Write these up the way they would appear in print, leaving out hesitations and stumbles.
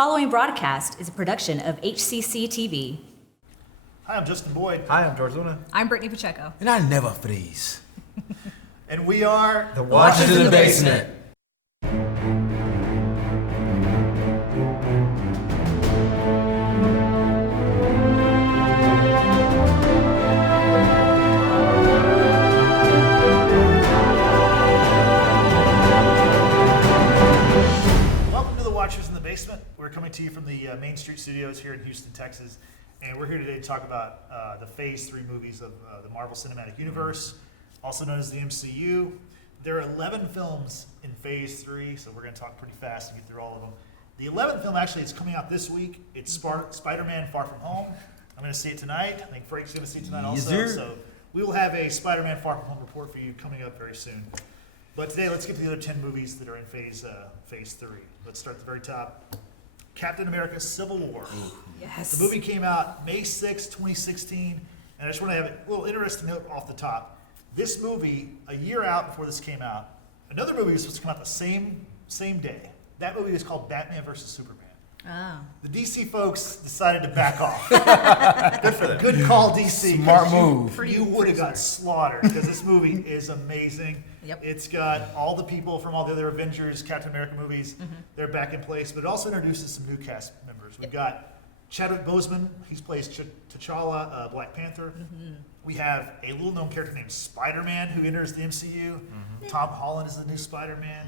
following broadcast is a production of HCC TV. Hi, I'm Justin Boyd. Hi, I'm George Luna. I'm Brittany Pacheco. And I never freeze. And we are The Watchers in the Basement. Welcome to The Watchers in the Basement. We're coming to you from the Main Street Studios here in Houston, Texas. And we're here today to talk about the Phase 3 movies of the Marvel Cinematic Universe, also known as the MCU. There are 11 films in Phase 3, so we're going to talk pretty fast and get through all of them. The 11th film actually is coming out this week. It's Spider-Man Far From Home. I'm going to see it tonight. I think Frank's going to see it tonight also. Yes, sir. So we will have a Spider-Man Far From Home report for you coming up very soon. But today, let's get to the other 10 movies that are in Phase 3. Let's start at the very top. Captain America Civil War. Yes. The movie came out May 6, 2016, and I just want to have a little interesting note off the top. This movie, a year out before this came out, another movie was supposed to come out the same day. That movie was called Batman vs. Superman. Oh. The DC folks decided to back off. Good for them. Good call, DC. Smart move. You would have got slaughtered because this movie is amazing. Yep. It's got all the people from all the other Avengers, Captain America movies. They're back in place, but it also introduces some new cast members. We've got Chadwick Boseman. He plays T'Challa, Black Panther. We have a little-known character named Spider-Man who enters the MCU. Tom Holland is the new Spider-Man.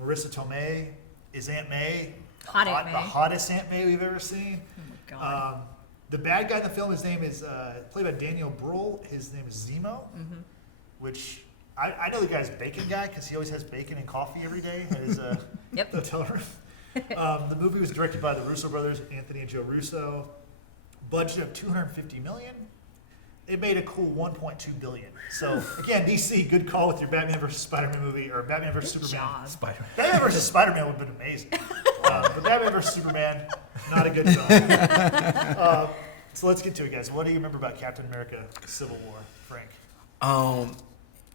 Marissa Tomei is Aunt May. Hot Aunt May. The hottest Aunt May we've ever seen. Oh my God. The bad guy in the film, his name is played by Daniel Bruhl. His name is Zemo, which I know the guy's bacon guy because he always has bacon and coffee every day at his Yep. hotel room. The movie was directed by the Russo brothers, Anthony and Joe Russo. Budget of $250 million. It made a cool $1.2 billion. So again, DC, good call with your Batman vs. Spider-Man movie or Batman vs. Superman. Job. Spider-Man. Batman vs. Spider-Man would have been amazing. But Batman vs. Superman, not a good film. So let's get to it, guys. What do you remember about Captain America Civil War, Frank?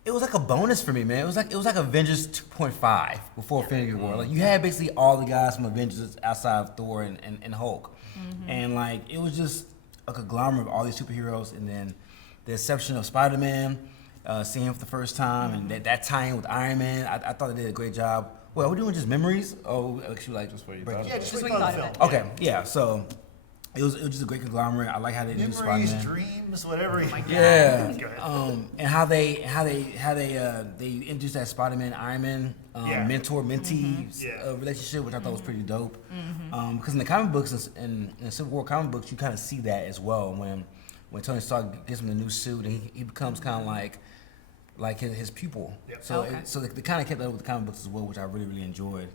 It was like a bonus for me, man. It was like Avengers 2.5 before Infinity War. Like you had basically all the guys from Avengers outside of Thor and Hulk, and like it was just a conglomerate of all these superheroes, and then the exception of Spider-Man, seeing him for the first time, and that tie-in with Iron Man. I thought they did a great job. Well, are we doing just memories? Oh, actually, like just for you. Yeah, just Just what what you you thought of the thought film. Okay, yeah. So it was just a great conglomerate. I like how they introduced Memories, Spider-Man. dreams, whatever. Yeah, Go ahead. and how they introduced that Spider-Man Iron Man mentor mentee Yeah. relationship, which I thought was pretty dope. Because in the comic books and in Civil War comic books, you kind of see that as well when Tony Stark gets him the new suit and he becomes kind of like his pupil. Yep. So so they kind of kept that with the comic books as well, which I really enjoyed.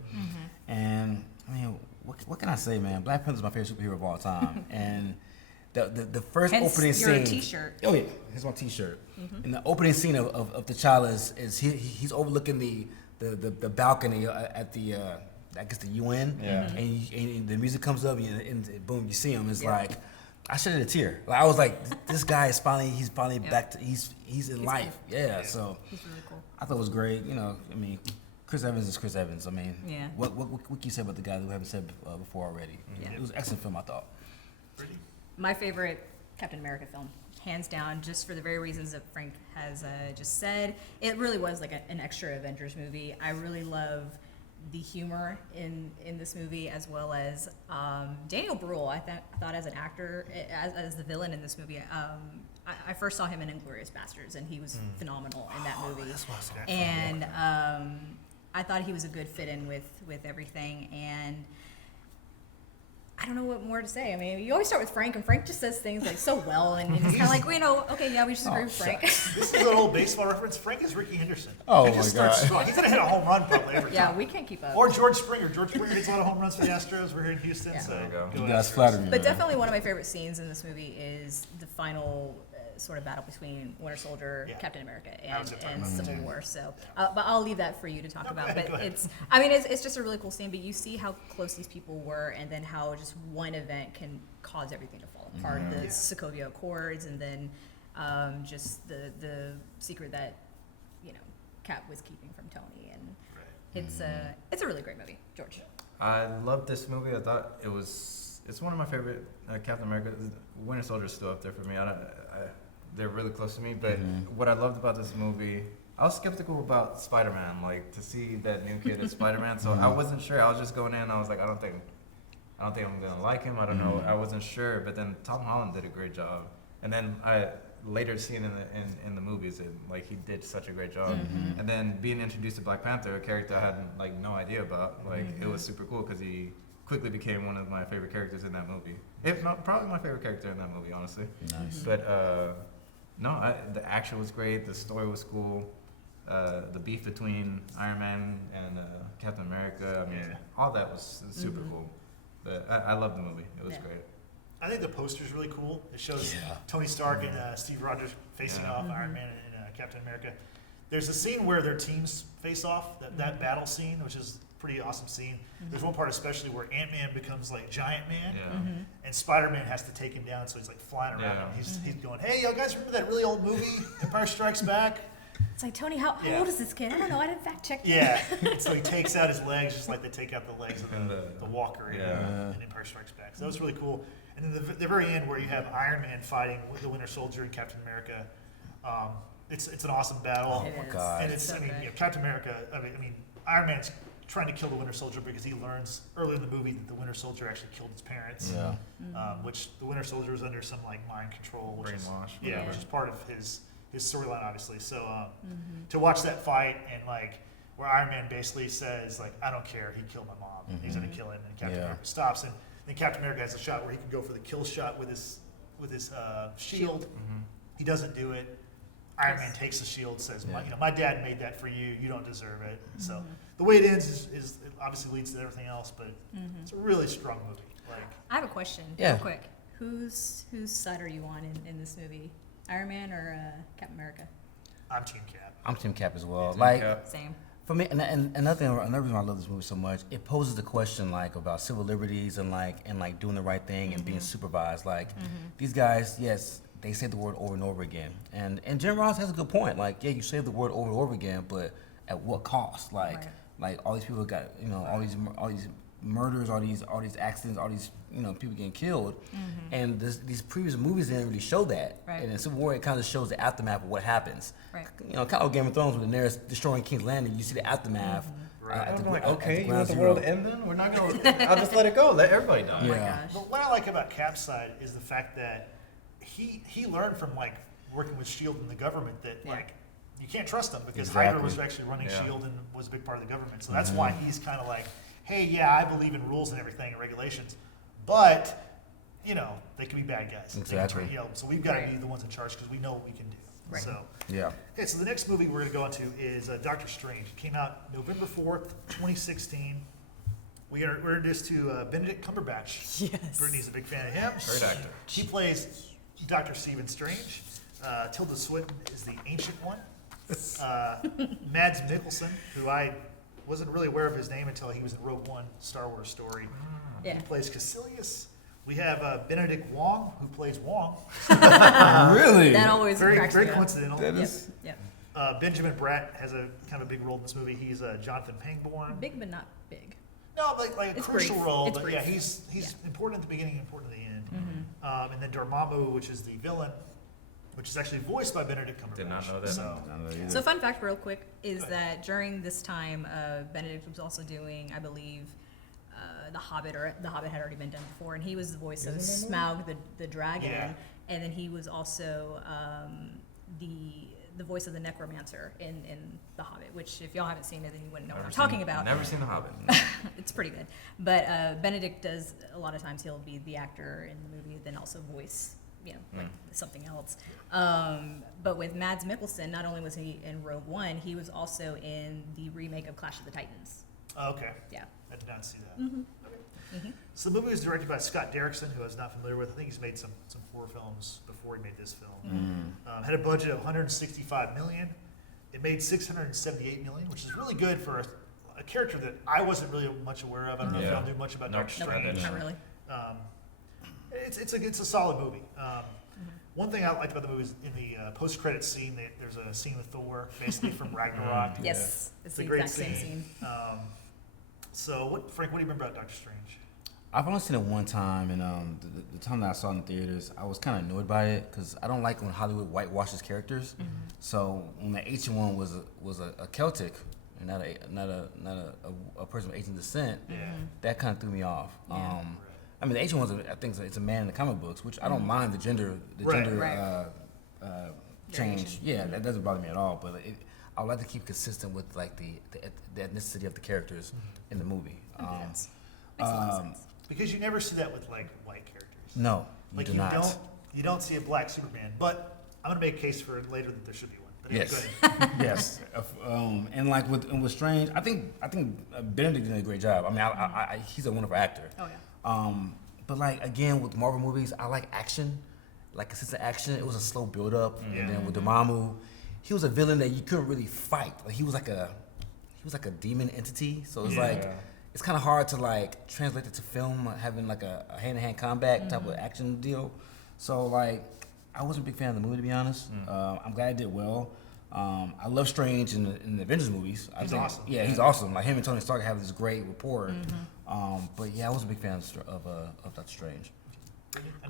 And I mean, what can I say, man? Black Panther's my favorite superhero of all time, and the first Hence opening your scene. T-shirt. Oh yeah, here's my T-shirt. And the opening scene of T'Challa is he's overlooking the balcony at the I guess the UN. Yeah. And the music comes up and boom, you see him. It's like I shedded a tear. Like I was like, this guy is finally back to he's in life. cool. Yeah. So He's really cool. I thought it was great. You know, I mean, Chris Evans is Chris Evans. I mean, Yeah. what can you say about the guy that we haven't said before already? Yeah. It was an excellent film, I thought. Pretty. My favorite Captain America film, hands down, just for the very reasons that Frank has just said. It really was like an extra Avengers movie. I really love the humor in this movie, as well as Daniel Bruhl. I thought as an actor, as the villain in this movie, I first saw him in *Inglourious Basterds*, and he was phenomenal in that movie. That's what I saw. And I thought he was a good fit in with everything. And I don't know what more to say. I mean, you always start with Frank, and Frank just says things like so well, and he's kind of like, well, you know, okay, yeah, we just agree with Frank. This is an old baseball reference. Frank is Ricky Henderson. Oh, He my just starts God. strong. He's gonna hit a home run probably every Yeah, time. we can't keep up. Or George Springer. George Springer hits a lot of home runs for the Astros. We're here in Houston, Yeah. so There you go. You Astros. guys flatter me. But man. definitely one of my favorite scenes in this movie is the final sort of battle between Winter Soldier, Yeah. Captain America, I was and, gonna talk and about that Civil too. War. So, but I'll leave that for you to talk No, about. go ahead, But go ahead. it's just a really cool scene. But you see how close these people were, and then how just one event can cause everything to fall apart. The Yeah. Sokovia Accords, and then just the secret that Cap was keeping from Tony, and Right. it's a really great movie, George. I loved this movie. I thought it's one of my favorite Captain America. Winter Soldier's still up there for me. They're really close to me. But what I loved about this movie, I was skeptical about Spider-Man, like to see that new kid as Spider-Man. So I wasn't sure. I was just going in. I was like, I don't think I'm gonna like him. I don't know. I wasn't sure. But then Tom Holland did a great job. And then I later seen in the movies, he did such a great job. And then being introduced to Black Panther, a character I had no idea about. It was super cool because he quickly became one of my favorite characters in that movie. If not, probably my favorite character in that movie, honestly. Nice. But the action was great. The story was cool. The beef between Iron Man and Captain America. I mean, all that was super cool. But I love the movie. It was great. I think the poster's really cool. It shows Tony Stark and Steve Rogers facing off, Iron Man and Captain America. There's a scene where their teams face off, that battle scene, which is a pretty awesome scene. There's one part especially where Ant-Man becomes like Giant Man, and Spider-Man has to take him down, so he's like flying around him. He's going, hey, y'all guys remember that really old movie, Empire Strikes Back? It's like, Tony, how old is this kid? I don't know. I didn't fact check. Yeah. So he takes out his legs just like they take out the legs of the walker in Empire Strikes Back. So that was really cool. And then the very end where you have Iron Man fighting with the Winter Soldier and Captain America, it's an awesome battle. It is. God. And it's, So I mean, good. Captain America, I mean, Iron Man's trying to kill the Winter Soldier because he learns early in the movie that the Winter Soldier actually killed his parents. Which the Winter Soldier is under some mind control, which Brainwash. which is part of his storyline, obviously. So to watch that fight and where Iron Man basically says I don't care, he killed my mom, he's gonna kill him, and Captain America stops, and then Captain America has a shot where he can go for the kill shot with his shield. He doesn't do it. Iron Man takes the shield, says, my dad made that for you, you don't deserve it. So the way it ends is it obviously leads to everything else, but it's a really strong movie. I have a question, real quick. Whose side are you on in this movie? Iron Man or Captain America? I'm Team Cap. I'm Team Cap as well. Same. For me, and another reason why I love this movie so much, it poses the question about civil liberties and doing the right thing and being supervised. These guys, yes, they say the word over and over again, and Jim Ross has a good point. You say the word over and over again, but at what cost? All these people got all these murders, all these accidents, all these people getting killed, and these previous movies didn't really show that. Right. And in Civil War, it kind of shows the aftermath of what happens. Right. Kind of Game of Thrones with Daenerys destroying King's Landing. You see the aftermath. Right. I'm the like, at the okay, you ground want the zero. world to end then? We're not gonna. I'll just let it go. Let everybody die. Oh my Yeah. gosh. But what I like about Cap's side is the fact that he learned from working with Shield and the government that you can't trust them because Hydra was actually running Shield and was a big part of the government. So that's why he's kind of hey, yeah, I believe in rules and everything and regulations, but they can be bad guys. Exactly. They can so we've got to be the ones in charge because we know what we can do. Right. So Yeah. okay, so the next movie we're going to go into is Doctor Strange. It came out November 4th, 2016. We're introduced to Benedict Cumberbatch. Yes. Brittany's a big fan of him. Great actor. He plays Dr. Stephen Strange. Tilda Swinton is the Ancient One. Mads Mikkelsen, who I wasn't really aware of his name until he was in Rogue One, Star Wars story. Yeah. He plays Caecilius. We have Benedict Wong, who plays Wong. Really? That always Very, cracks very me up. coincidental. That Yep. is- Yep. Benjamin Bratt has a kind of a big role in this movie. He's Jonathan Pangborn. Big but not big. No, like a It's crucial brief. role, It's but brief. yeah, he's important at the beginning, important at the end. And then Dormammu, which is the villain, which is actually voiced by Benedict Cumberbatch. Did not know that. So, So fun fact real quick is that during this time, Benedict was also doing, I believe, The Hobbit, or The Hobbit had already been done before, and he was the voice of Smaug the dragon, Yeah. and then he was also the voice of the Necromancer in The Hobbit, which if y'all haven't seen it, then you wouldn't know what I'm talking about. Never seen The Hobbit. It's pretty good. But Benedict does, a lot of times he'll be the actor in the movie, then also voice, something else. But with Mads Mikkelsen, not only was he in Rogue One, he was also in the remake of Clash of the Titans. okay. Yeah. I did not see that. Okay. So the movie was directed by Scott Derrickson, who I was not familiar with. I think he's made some horror films before he made this film. Had a budget of $165 million. It made $678 million, which is really good for a character that I wasn't really much aware of. I don't know if y'all knew much about Nope. Doctor Nope. Strange. Not really. It's a solid movie. One thing I liked about the movie is in the post-credit scene, there's a scene with Thor, basically from Ragnarok. Yes, it's a the great exact same scene. So, Frank, what do you remember about Doctor Strange? I've only seen it one time, and the time that I saw it in the theaters, I was kind of annoyed by it because I don't like when Hollywood whitewashes characters. So when the ancient one was a Celtic and not a person of Asian descent, that kind of threw me off. I mean, the ancient one's I think it's a man in the comic books, which I don't mind the gender change. Yeah, that doesn't bother me at all. But I would like to keep consistent with like the ethnicity of the characters in the movie. Makes a lot of sense. Because you never see that with like white characters. No, Like do not. you don't see a black Superman. But I'm gonna make a case for later that there should be one. But anyway, Yes. go ahead. Yes, and like with Strange, I think Benedict did a great job. I mean, he's a wonderful actor. Oh yeah. But like again with Marvel movies, I like action, like consistent action. It was a slow build up, and then with Dormammu, he was a villain that you couldn't really fight. Like he was like a demon entity. So it's like it's kind of hard to like translate it to film, having like a hand-to-hand combat type of action deal. So like I wasn't a big fan of the movie, to be honest. I'm glad it did well. I love Strange in the Avengers movies. He's awesome. Yeah, he's awesome. Like him and Tony Stark have this great rapport. But yeah, I was a big fan of Doctor Strange.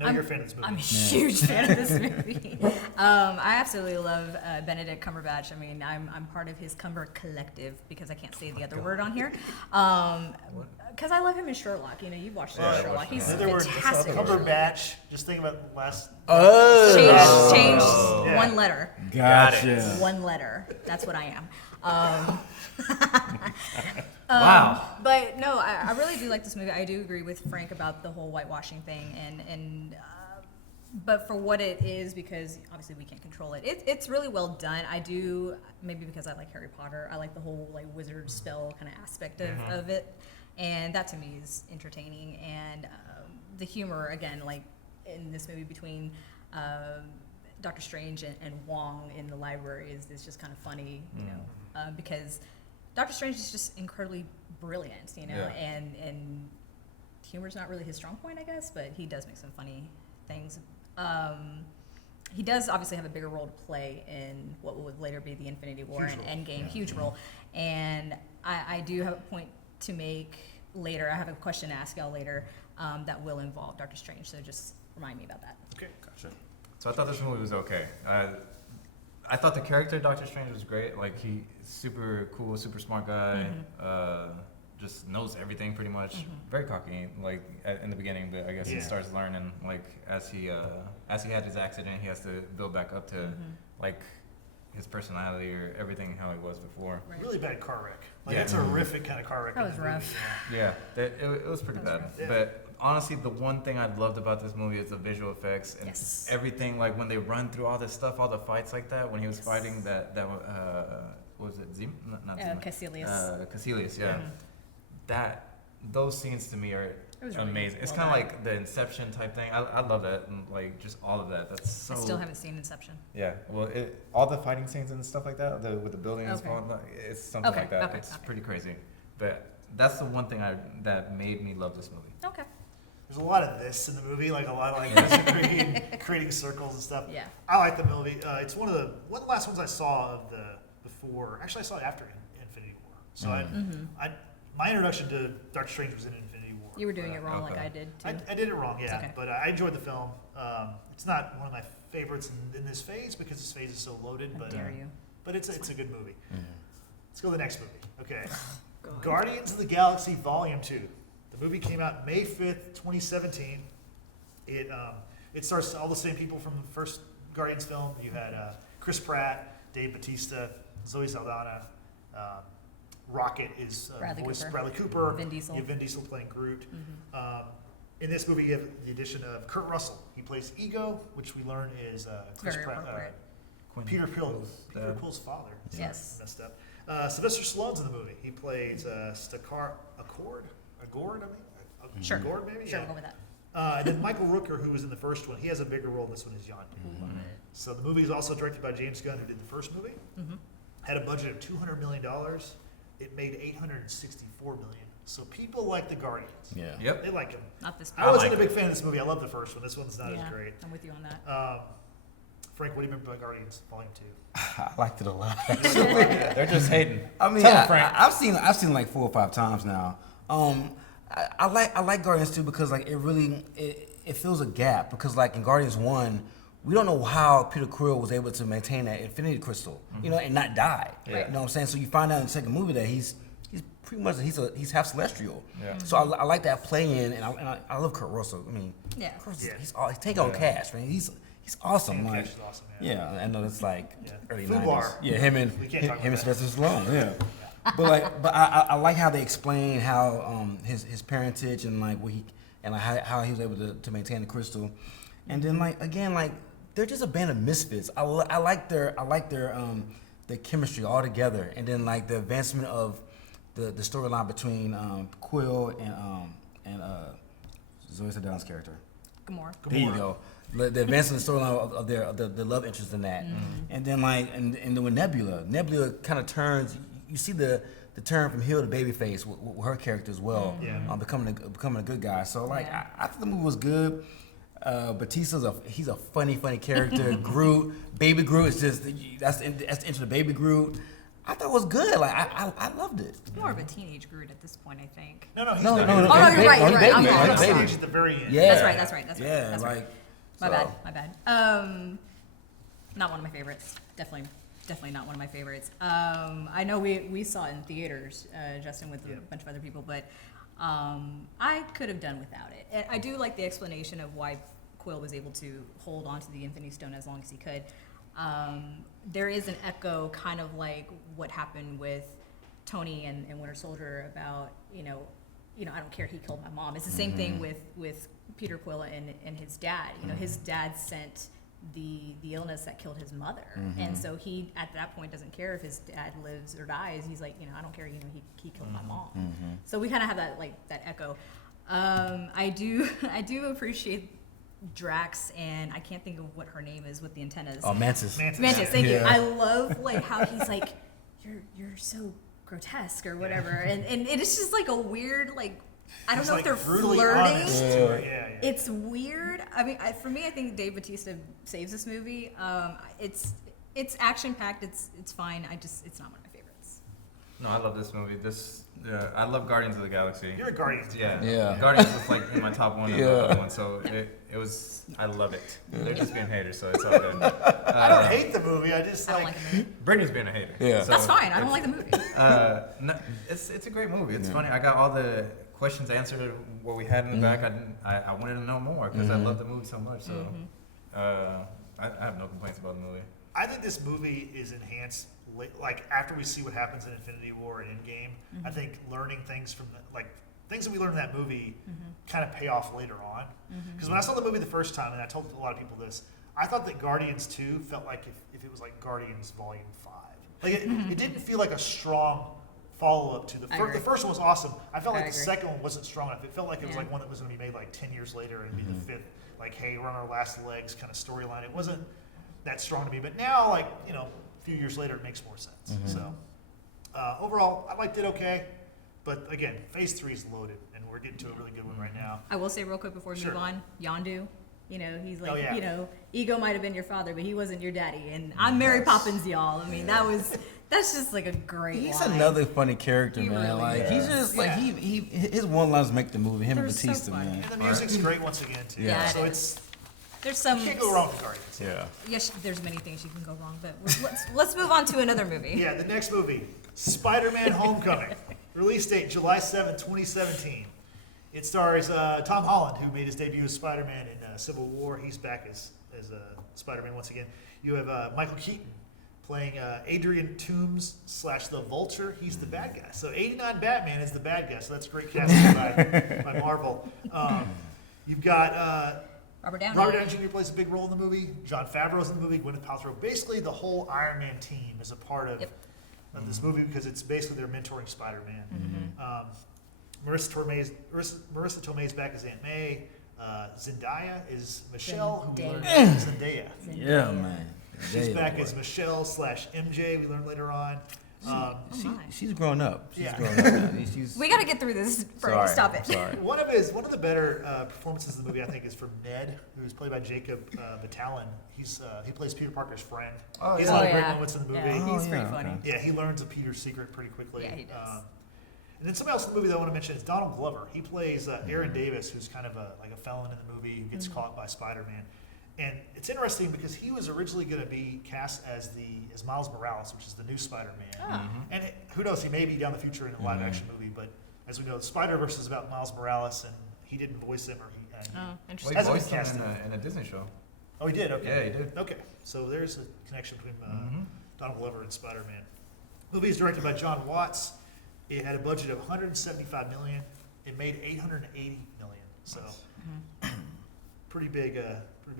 I know you're a fan of this movie. I'm a huge fan of this movie. I absolutely love Benedict Cumberbatch. I mean, I'm part of his Cumber collective because I can't say the other word on here. Because I love him in Sherlock. You know, you've watched Sherlock. He's in other words, fantastic. Cumberbatch. Just think about the last. Changed Yeah. one letter. Gotcha. One letter. That's what I am. Wow. But no, I really do like this movie. I do agree with Frank about the whole whitewashing thing, but for what it is, because obviously we can't control it, it's really well done. I do, maybe because I like Harry Potter, I like the whole like wizard spell kind of aspect of it, and that to me is entertaining. And the humor, again, like in this movie between Doctor Strange and Wong in the library is just kind of funny, you know, because Doctor Strange is just incredibly brilliant, you know, and humor's not really his strong point, I guess, but he does make some funny things. He does obviously have a bigger role to play in what would later be the Infinity War and Endgame, huge role. And I do have a point to make later. I have a question to ask y'all later that will involve Doctor Strange, so just remind me about that. Okay. Gotcha. So I thought this movie was okay. I thought the character of Doctor Strange was great. Like he's super cool, super smart guy. Just knows everything pretty much. Very cocky, like in the beginning, but I guess he starts learning. Like as he had his accident, he has to build back up to like his personality or everything how he was before. Right. Really bad car wreck. Like it's a horrific kind of car wreck. That in was the movie, rough. Yeah, it was pretty bad. Yeah. But honestly, the one thing I loved about this movie is the visual effects and Yes. everything. Like when they run through all this stuff, all the fights like that. When he was fighting that what was it? Zim? Not Zima. Caecilius. Caecilius, yeah. Those scenes to me are was really amazing. It's well kind of done. like the Inception type thing. I love that, and like just all of that. That's so. I still haven't seen Inception. Yeah, well, all the fighting scenes and stuff like that, with the buildings, Okay. falling, it's something Okay, like that. okay, It's okay. pretty crazy. But that's the one thing that made me love this movie. Okay. There's a lot of this in the movie, like a lot of like creating circles and stuff. Yeah. I like the movie. It's one of the last ones I saw of the before. Actually, I saw it after Infinity War. So my introduction to Doctor Strange was in Infinity War. You were doing it wrong Okay. like I did too. I did it wrong, yeah. okay. But I enjoyed the film. It's not one of my favorites in this phase because this phase is so loaded. How But dare you? but it's a good movie. Let's go to the next movie. Okay. God. Guardians of the Galaxy Volume 2. The movie came out May 5th, 2017. It stars all the same people from the first Guardians film. You had Chris Pratt, Dave Bautista, Zoe Saldana. Rocket is Bradley Cooper. Vin Diesel. You have Vin Diesel playing Groot. In this movie, you have the addition of Kurt Russell. He plays Ego, which we learn is Chris Very Pratt, appropriate. Peter dad. Quill's father. It's Yes. messed up. Sylvester Stallone's in the movie. He plays Accord, I mean? Sure. Accord, maybe? Sure, Yeah. we'll go with that. And then Michael Rooker, who was in the first one, he has a bigger role in this one as Yondu. So the movie is also directed by James Gunn, who did the first movie. Had a budget of $200 million. It made $864 million. So people like the Guardians. Yeah. Yep. They like him. Not this I wasn't like a big fan of this movie. I love the first one. This one's not yeah, as great. I'm with you on that. Frank, what do you remember about Guardians Volume 2? I liked it a lot. They're just hating. I mean, Tell 'em, Frank. I've seen like 4 or 5 times now. I like Guardians too because like it fills a gap because like in Guardians 1, we don't know how Peter Quill was able to maintain that Infinity Crystal, you know, and not die. Yeah. You know what I'm saying? So you find out in the second movie that he's pretty much he's half celestial. Yeah. So I like that play in, and I love Kurt Russell. I mean, Yeah. Kurt Russell, Yeah. he's taking on Cash, man. He's awesome. Taking Like, Cash is awesome, yeah, I know that's like Yeah. early Fubar. 90s. Yeah, him and We can't talk him and about Sylvester Stallone. Yeah. But I like how they explain how his parentage and like what he and like how he was able to maintain the crystal, and then like again like they're just a band of misfits. I like their chemistry all together, and then like the advancement of the storyline between Quill and Zoe Saldana's character. Gamora. There you go. The advancement of the storyline of the love interest in that, and then like and then with Nebula kind of turns. You see the turn from heel to babyface with her character as well, becoming a good guy. So like Yeah. I thought the movie was good. Batista's he's a funny character. Groot, Baby Groot is just that's into the Baby Groot. I thought it was good. Like I loved it. More of a teenage Groot at this point, I think. No, he's No, not. no, no. Oh, you're right, Baby, you're right. I'm Baby, sorry, Baby, I'm sorry. Baby. At the very end. Yeah. That's right. Yeah, That's right. like My so. bad. Not one of my favorites. Definitely not one of my favorites. I know we saw it in theaters, Justin, with a bunch of other people, but I could have done without it. And I do like the explanation of why Quill was able to hold onto the Infinity Stone as long as he could. There is an echo, kind of like what happened with Tony and Winter Soldier about, you know, I don't care, he killed my mom. It's the same thing with Peter Quill and his dad. You know, his dad sent the illness that killed his mother, and so he at that point doesn't care if his dad lives or dies. He's like, I don't care. He killed my mom. So we kind of have that echo. I do appreciate Drax, and I can't think of what her name is with the antennas. Oh, Mantis. Mantis, thank you. Yeah. I love like how he's like, you're so grotesque or whatever, and it's just like a weird like. I don't He's, know like, if they're brutally flirting. honest to her. Yeah. It's weird. I mean, for me, I think Dave Bautista saves this movie. It's action packed. It's fine. It's not one of my favorites. No, I love this movie. I love Guardians of the Galaxy. You're a Guardians. Yeah. Guardians was like in my top one and Yeah. number one, so it was. I love it. They're just being haters, so it's all good. I don't hate the movie. I just I don't like. like the movie. Brittany's being a hater. Yeah. so That's fine. I don't it's- like the movie. No, it's a great movie. It's funny. I got all the questions answered. What we had in the back, I wanted to know more because I love the movie so much. So I have no complaints about the movie. I think this movie is enhanced. Like after we see what happens in Infinity War and Endgame, I think learning things from things that we learned in that movie kind of pay off later on. Because when I saw the movie the first time, and I told a lot of people this, I thought that Guardians 2 felt like if it was like Guardians Volume 5. Like it didn't feel like a strong follow-up to the I first. agree. The first one was awesome. I felt I like the agree. second one wasn't strong enough. It felt like it was Yeah. like one that was going to be made like 10 years later and be the fifth, like, hey, we're on our last legs kind of storyline. It wasn't that strong to me. But now, like, a few years later, it makes more sense. So overall, I liked it okay. But again, Phase 3 is loaded, and we're getting to a really good one right now. I will say real quick before we Sure. move on, Yondu. He's like, Oh, yeah. Ego might have been your father, but he wasn't your daddy. And I'm Mary Poppins, y'all. I mean, that's just like a great He's line. another funny character, He man. really Like is. he's just like Yeah. he his one liners make the movie. Him They're and so Batista, funny. man. And the music's great once again, too. Yeah. So it it's There's some. you can't go wrong with Guardians. Yeah. Yes, there's many things you can go wrong, but let's move on to another movie. Yeah, the next movie, Spider-Man: Homecoming. Release date July 7, 2017. It stars Tom Holland, who made his debut as Spider-Man in Civil War. He's back as Spider-Man once again. You have Michael Keaton playing Adrian Toomes / the Vulture. He's the bad guy. So 89 Batman is the bad guy. So that's great casting by Marvel. You've got Robert Downey. Robert Downey Jr. plays a big role in the movie. John Favreau's in the movie. Gwyneth Paltrow. Basically, the whole Iron Man team is a part of this movie because it's basically they're mentoring Spider-Man. Marissa Tomei's back as Aunt May. Zendaya is Michelle, who we learned Zendaya. Yeah, man. She's Yeah, back boy. as Michelle / MJ. We learned later on. She's grown up. She's Yeah. grown up. Man. She's We got to get through this. sorry. Stop it. Sorry. One of the better performances in the movie, I think, is from Ned, who's played by Jacob Batalon. He plays Peter Parker's friend. He's a lot of great moments in the movie. Yeah, he's Oh, pretty yeah, funny. okay. Yeah, he learns of Peter's secret pretty quickly. Yeah, he does. And then somebody else in the movie that I want to mention is Donald Glover. He plays Aaron Davis, who's kind of like a felon in the movie who gets caught by Spider-Man. And it's interesting because he was originally going to be cast as Miles Morales, which is the new Spider-Man. And who knows, he may be down the future in a live-action movie. But as we know, Spider-Verse is about Miles Morales, and he didn't voice him. Interesting. Well, he Hasn't been voiced him casted. in a Disney show. Oh, he did? Okay. Yeah, he did. Okay. So there's a connection between Donald Glover and Spider-Man. The movie is directed by John Watts. It had a budget of $175 million. It made $880 million. So pretty big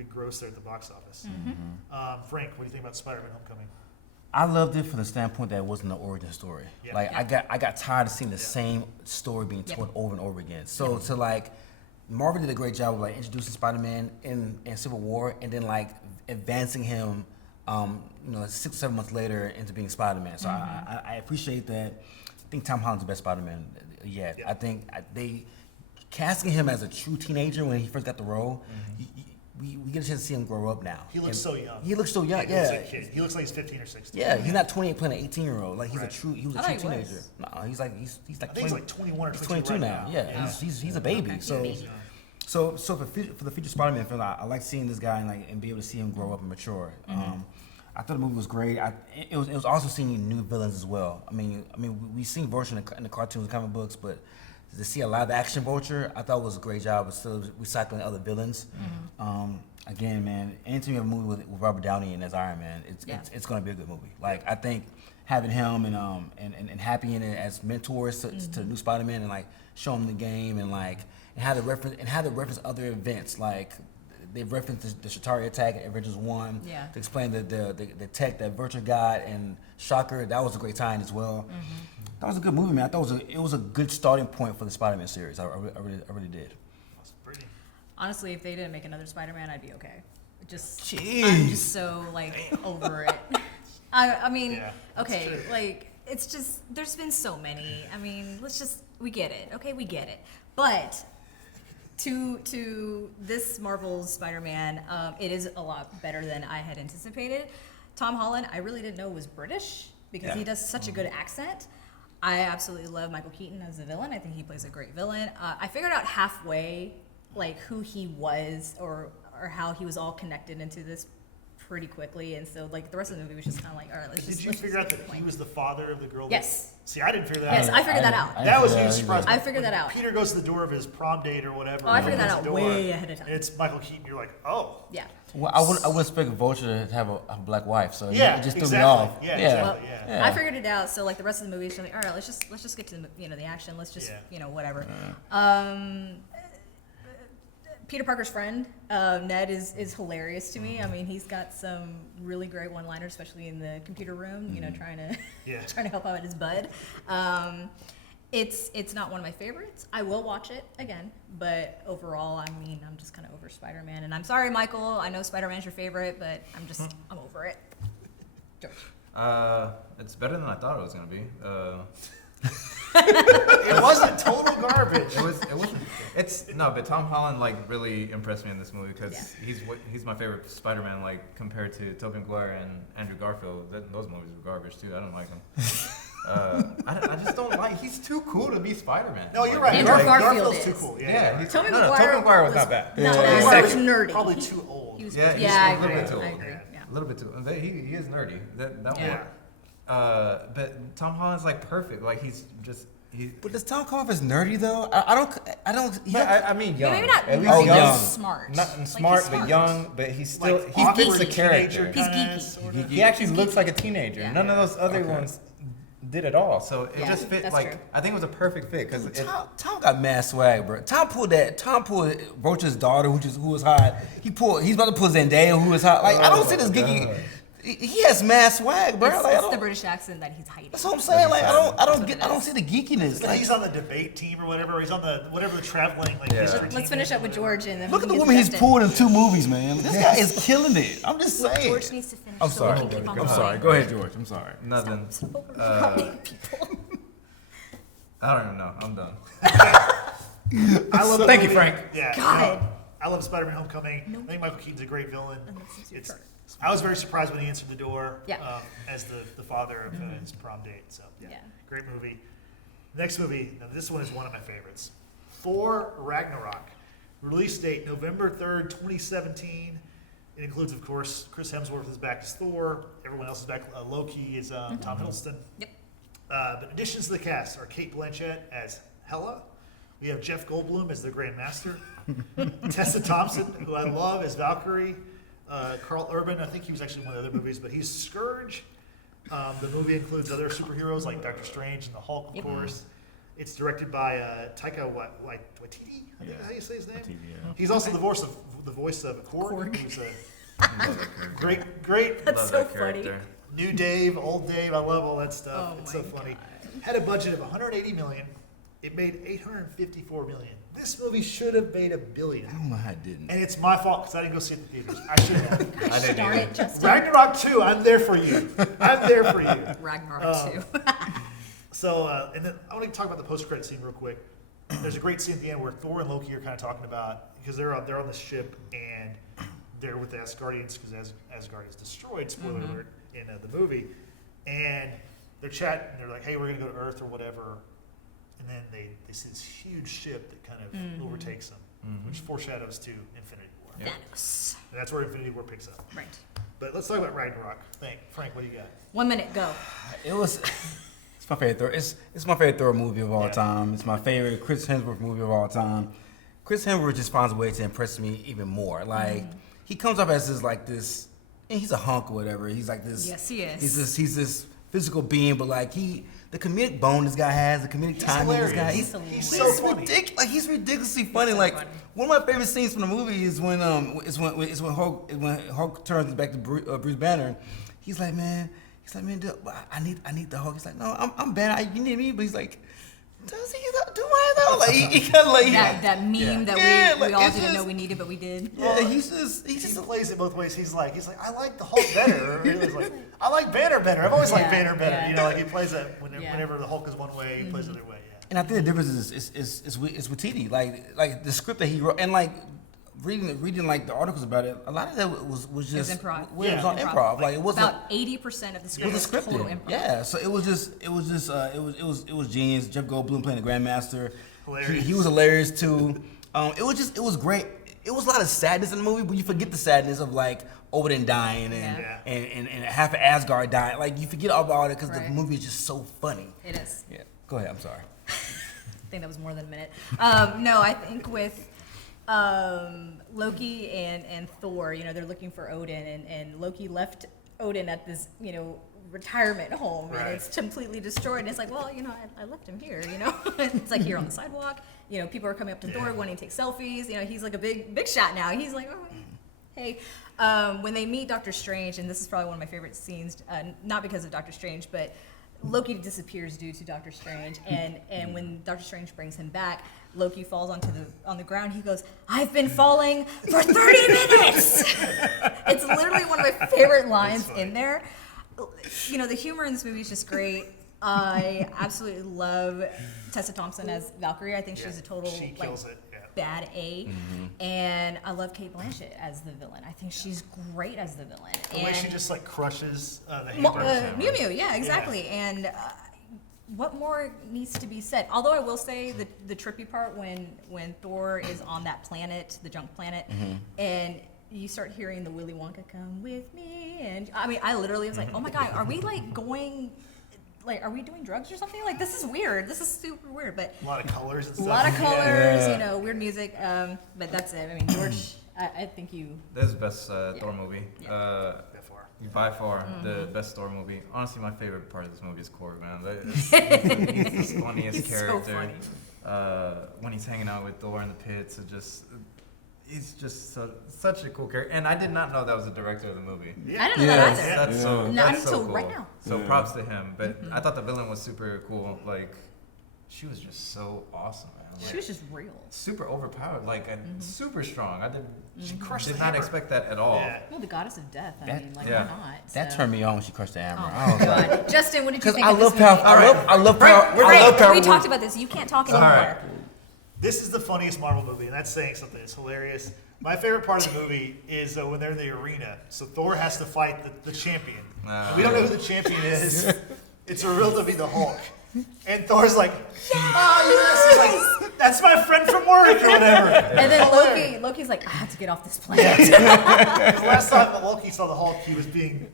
gross there at the box office. Frank, what do you think about Spider-Man: Homecoming? I loved it from the standpoint that it wasn't an origin story. Yeah. Like I got tired of seeing the same story being told over and over again. So to like, Marvel did a great job of like introducing Spider-Man in Civil War, and then like advancing him, 6 or 7 months later into being Spider-Man. So I appreciate that. I think Tom Holland's the best Spider-Man yet. Yeah. I think they casting him as a true teenager when he first got the role. We get a chance to see him grow up now. He looks so young. He looks so young. He looks like a kid. He looks like he's 15 or 16. Yeah, he's not 28 playing an 18-year-old. Like he's Right. he was a I true thought he teenager. was. No, he's like I think he's like 21 or he's 22 22 right now. now. Yeah, he's a baby. Okay. So He's a baby. so for the future Spider-Man film, I like seeing this guy and be able to see him grow up and mature. I thought the movie was great. It was also seeing new villains as well. I mean we've seen Vulture in the cartoons and comic books, but to see a live action Vulture, I thought was a great job of still recycling other villains. Again, man, anytime you have a movie with Robert Downey and as Iron Man, it's going to be a good movie. Like I think having him and Happy in it as mentors to the new Spider-Man and like show him the game and have the reference other events like. They referenced the Shatari attack at Avengers 1 to explain the tech that Vulture got and Shocker. That was a great time as well. That was a good movie, man. I thought it was a good starting point for the Spider-Man series. I really did. That's pretty. Honestly, if they didn't make another Spider-Man, I'd be okay. Jeez. I'm just so over it. I mean, Yeah, that's okay, true. it's just there's been so many. I mean, we get it. Okay, we get it. But to this Marvel's Spider-Man, it is a lot better than I had anticipated. Tom Holland, I really didn't know was British because he does such a good accent. I absolutely love Michael Keaton as the villain. I think he plays a great villain. I figured out halfway who he was or how he was all connected into this pretty quickly, and so the rest of the movie was just kind of all right, let's Did just. you figure out that he was the father of the girl? Yes. See, I didn't figure that Yes, out. I figured that out. That was a huge surprise. I figured that out. Peter goes to the door of his prom date or whatever. Oh, I figured that opens the out door, way ahead of time. and it's Michael Keaton. You're like, oh. Yeah. Well, I wouldn't expect Vulture to have a black wife, so Yeah, it just threw exactly. me off. Yeah, exactly. Well, Yeah. I figured it out. So the rest of the movie is just all right. Let's just get to the action. Let's just whatever. Peter Parker's friend Ned is hilarious to me. I mean, he's got some really great one-liners, especially in the computer room. Trying to help out his bud. It's not one of my favorites. I will watch it again, but overall, I mean, I'm just kind of over Spider-Man. And I'm sorry, Michael. I know Spider-Man's your favorite, but I'm over it. George. It's better than I thought it was gonna be. It wasn't total garbage. It wasn't. But Tom Holland really impressed me in this movie because he's my favorite Spider-Man. Compared to Tobey Maguire and Andrew Garfield, those movies were garbage too. I don't like them. I just don't like. He's too cool to be Spider-Man. No, you're right. Andrew Garfield Garfield's is. too cool. Yeah, Tobey Tobey Maguire Maguire was not bad. Not Tobey bad. Maguire He was nerdy. Probably too old. He was, Yeah, he's I a little agree. bit too I old. agree. A Yeah. little bit too. And he is nerdy. That Yeah. one. But Tom Holland's perfect. But does Tom come off as nerdy though? I don't. I mean, young. Maybe not At least nerdy, young. smart. Not Like, smart, he's but young. But he's still he awkward fits the character. teenager He's kinda, geeky. sorta. He actually looks like a teenager. Yeah. None of those other Okay. ones did it all. So it Yeah, just fit. that's true. I think it was a perfect fit because Tom got mad swag, bro. Tom pulled Vulture's daughter, who was hot. He's about to pull Zendaya, who was hot. I don't see this geeky. He has mad swag, bro. It's the British accent that he's hiding. That's what I'm saying. I what it don't is. see the geekiness. He's on the debate team or whatever. He's on the traveling history team. Let's finish up with George and then Look we at the can woman get he's to pulled in 2 movies, man. This guy is killing it. I'm just Justin. saying. George needs to finish. I'm so sorry. we can keep on I'm going. sorry. Go ahead, George. I'm sorry. nothing. Stop overcrowding people. I don't even know. I'm done. I love the Thank you, movie. Frank. Yeah. God. I love Spider-Man: Homecoming. I think Michael Keaton's a great villain. Unless it's your turn. I was very surprised when he answered the door Yeah. as the father of his prom date. So yeah, Yeah. great movie. Next movie, now this one is one of my favorites. Thor Ragnarok. Release date November 3rd, 2017. It includes, of course, Chris Hemsworth is back as Thor. Everyone else is back. Loki is Tom Hiddleston. Yep. But additions to the cast are Kate Blanchett as Hela. We have Jeff Goldblum as the Grand Master. Tessa Thompson, who I love, as Valkyrie. Carl Urban, I think he was actually in one of the other movies, but he's Scourge. The movie includes other superheroes like Doctor Strange and the Hulk, of course. It's directed by Taika Waititi, I think is how you say his name. He's also the voice of Korg, who's a great That's so funny. new Dave, old Dave. I love all that stuff. Oh It's so funny. Had a budget of 180 million. It made 854 million. This movie should have made $1 billion. I don't know how it didn't. And it's my fault because I didn't go see it in the theaters. I should have. I didn't Darn either. it, Justin. Ragnarok 2, I'm there for you. I'm there for you. Ragnarok 2. So, and then I want to talk about the post-credit scene real quick. There's a great scene at the end where Thor and Loki are kind of talking about, because they're on the ship and they're with the Asgardians because Asgard is destroyed, spoiler alert, in the movie. And they're chatting, and they're like, hey, we're going to go to Earth or whatever. And then they see this huge ship that kind of overtakes them, which foreshadows to Infinity War. Yep. Thanos. And that's where Infinity War picks up. Right. But let's talk about Ragnarok. Frank, what do you got? 1 minute, go. It was. It's my favorite Thor. It's my favorite Thor movie of all Yeah. time. It's my favorite Chris Hemsworth movie of all time. Chris Hemsworth just finds a way to impress me even more. Like he comes off as this, and he's a hunk or whatever. He's like this. Yes, he is. He's this physical being, but like the comedic bone this guy has, the comedic timing this guy. hilarious. He's so funny. ridiculous. Like he's ridiculously funny. so Like funny. one of my favorite scenes from the movie is when Hulk turns back to Bruce Banner. He's like, man, dude, I need the Hulk. He's like, no, I'm Banner. You need me, but he's like, does he do I though? Like he kind of like that meme that Yeah, we like, all it's didn't know just- we needed, but we did. yeah, he's He just plays it both ways. He's like, I like the Hulk better. Or he's like, I like Banner better. I've always liked Yeah, Banner better. yeah. You know, like he plays it Yeah. whenever the Hulk is one way, he plays it the other way. Yeah. And I think the difference is with Titi. Like the script that he wrote, and like reading like the articles about it, a lot of that was just improv. It was on Yeah. improv. Like it wasn't. About 80% of the It script was was total scripted. improv. Yeah, so it was genius. Jeff Goldblum playing the Grandmaster. Hilarious. He was hilarious too. It was great. It was a lot of sadness in the movie, but you forget the sadness of like Odin dying Yeah. Yeah. and half of Asgard dying. Like you forget all about it because the Right. movie is just so funny. It is. Yeah. Go ahead. I'm sorry. I think that was more than a minute. No, I think with Loki and Thor, they're looking for Odin, and Loki left Odin at this, retirement home, Right. and it's completely destroyed. And it's like, well, I left him here, It's like here on the sidewalk. People are coming up to Thor Yeah. wanting to take selfies. He's like a big shot now. He's like, oh, hey. When they meet Doctor Strange, and this is probably one of my favorite scenes, not because of Doctor Strange, but Loki disappears due to Doctor Strange, and when Doctor Strange brings him back, Loki falls on the ground. He goes, "I've been falling for 30 minutes." It's literally one of my favorite lines in there. The humor in this movie is just great. I absolutely love Tessa Thompson as Valkyrie. I think she's a total She kills it. Yeah. bad A, and I love Kate Blanchett as the villain. I think she's great as the villain. The way she just like crushes the Mo- hammer. Mew Mew, yeah, exactly. And what more needs to be said? Although I will say the trippy part when Thor is on that planet, the junk planet, and you start hearing the Willy Wonka "Come with me," and I mean, I literally was like, "Oh my god, are we like going? Like, are we doing drugs or something? Like, this is weird. This is super weird." But A lot of colors and a stuff. lot of Yeah. colors, Yeah. weird music. But that's it. I mean, George, I think you. That's the best Thor movie. That far. By far, the best Thor movie. Honestly, my favorite part of this movie is Korg, man. He's the funniest He's so character. funny. When he's hanging out with Thor in the pits, he's just such a cool character. And I did not know that was the director of the movie. Yeah. I didn't know that either. That's so Not that's so until cool. right now. So props to him. But I thought the villain was super cool. Like, she was just so awesome, man. Like, She was just real. super overpowered, like and super strong. I She crushed did the not hammer. expect that at all. Yeah. Well, the goddess of death. I That- mean, like, yeah. why not? That So- turned me on when she crushed the hammer. Oh I my was like, god, Justin, what did you because think I of this love movie? power. I love power. We talked about this. You can't talk anymore. All right. This is the funniest Marvel movie, and that's saying something. It's hilarious. My favorite part of the movie is when they're in the arena. So Thor has to fight the champion. And we don't know who the champion is. It's revealed to be the Hulk. And Thor's like, oh, yes. He's like, that's my friend from work or whatever. And then Loki's like, I have to get off this planet. Because last time that Loki saw the Hulk, he was being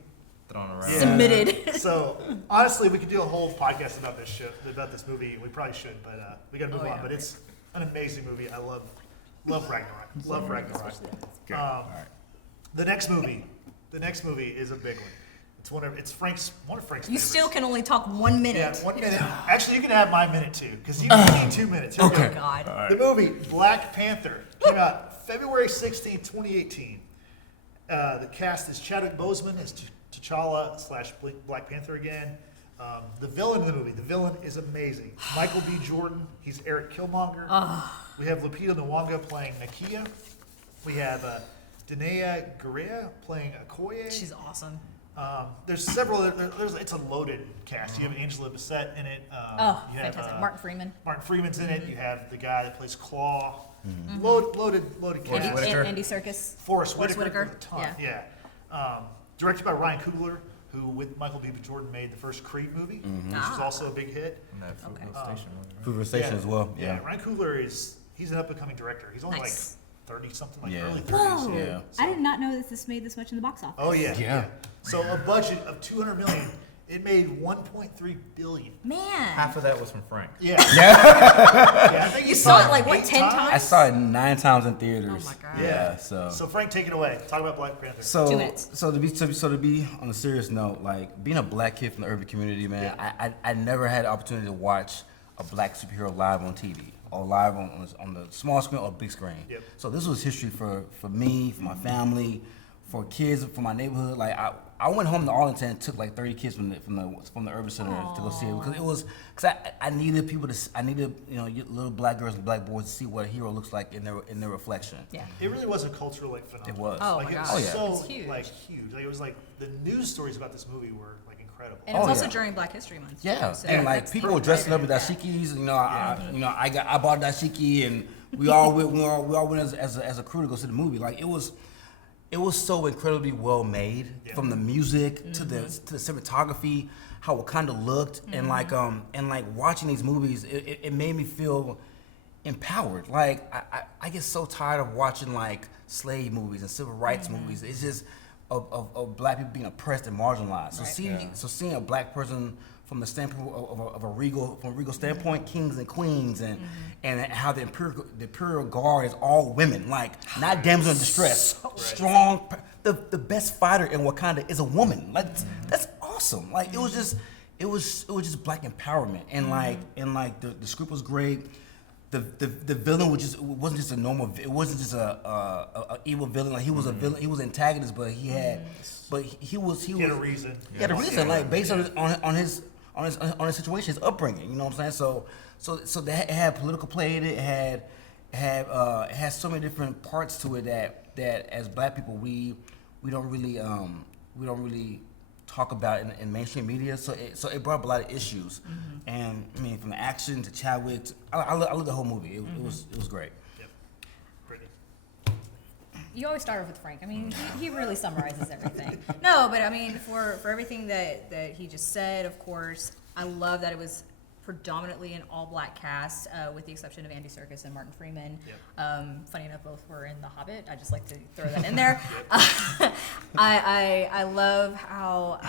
Thrown around. Submitted. So honestly, we could do a whole podcast about this movie. We probably should, but we got to move on. But it's an amazing movie. I love Ragnarok. Love Ragnarok. The next movie is a big one. It's Frank's one of Frank's. You favorites. still can only talk 1 minute. Yeah, 1 minute. Actually, you can have my minute too, because you need 2 minutes. Here we Okay. go. God. All right. The movie Black Panther came out February 16, 2018. The cast is Chadwick Boseman as T'Challa / Black Panther again. The villain in the movie, is amazing. Michael B. Jordan, he's Eric Killmonger. We have Lupita Nyong'o playing Nakia. We have Danae Garea playing Okoye. She's awesome. There's several. It's a loaded cast. You have Angela Bassett in it. You have, Fantastic. Martin Freeman. Martin Freeman's in it. You have the guy that plays Claw. Loaded cast. Andy Serkis. Forrest Forrest Whitaker. Whitaker, A ton. Yeah. Directed by Ryan Coogler, who with Michael B. Jordan made the first Creed movie, which was also a big hit. And that Fruitvale Station movie, right? Fruitvale Station as well. Yeah. Ryan Coogler he's an up and coming director. He's only Nice. like 30 something, like Yeah. early 30s. Whoa! Yeah. I did not know that this made this much in the box office. Oh yeah. Yeah. So a budget of 200 million, it made 1.3 billion. Man. Half of that was from Frank. Yeah. I think You saw it like what, 8 10 times? I saw it 9 times in theaters. Oh my God. Yeah. So. So Frank, take it away. Talk about Black Panther. 2 minutes. So to be on a serious note, like being a black kid from the urban community, man, I never had the opportunity to watch a black superhero live on TV or live on the small screen or big screen. Yep. So this was history for me, for my family, for kids, for my neighborhood. Like I went home to Arlington and took like 30 kids from the urban center to go see it because I needed people I needed little black girls and black boys to see what a hero looks like in their reflection. Yeah. It really was a cultural phenomenon. It was. Oh Like my it God. was Oh, yeah. so It's huge. huge. Like it was like the news stories about this movie were like incredible. And it was Oh, also yeah. during Black History Month. too, Yeah, so and like that's people were perfect. dressing up with dashikis. I bought a dashiki, and we all went as a crew to go see the movie. Like it was so incredibly well made, from the music to the cinematography, how it kind of looked, and like watching these movies, it made me feel empowered. Like I get so tired of watching like slave movies and civil rights movies. It's just of black people being oppressed and marginalized. So seeing a black person from the standpoint of a regal standpoint, kings and queens, and how the imperial guard is all women, like not damsel in distress, strong. The best fighter in Wakanda is a woman. Like that's awesome. Like it was just black empowerment, and like the script was great. The villain wasn't just a normal. It wasn't just a evil villain. Like he was a villain. He was an antagonist, but he had He had a reason. He had a reason, like based on his situation, his upbringing. You know what I'm saying? So it had political play in it. It had so many different parts to it that as black people we don't really talk about in mainstream media. So it brought up a lot of issues. And I mean, from the action to Chadwick, I love the whole movie. It was great. Yep. Brittany. You always start off with Frank. I mean, he really summarizes everything. No, but I mean, for everything that he just said, of course, I love that it was predominantly an all-black cast, with the exception of Andy Serkis and Martin Freeman. Yep. Funny enough, both were in The Hobbit. I just like to throw that in there. I love how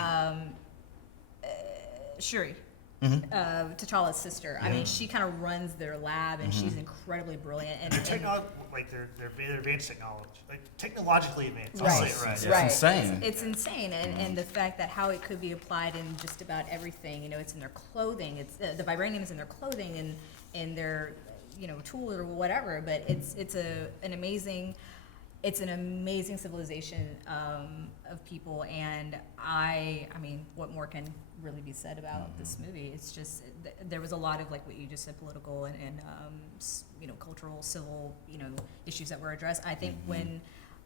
Shuri, T'Challa's sister. I mean, she kind of runs their lab, and she's incredibly brilliant. And They're advanced technology, like technologically advanced. I'll Right. say it right. It's Right. insane. It's insane, and the fact that how it could be applied in just about everything. It's in their clothing. It's the vibranium is in their clothing and in their tool or whatever. But it's an amazing civilization of people, and I mean, what more can really be said about this movie? It's just there was a lot of, like what you just said, political and cultural, civil issues that were addressed. I think when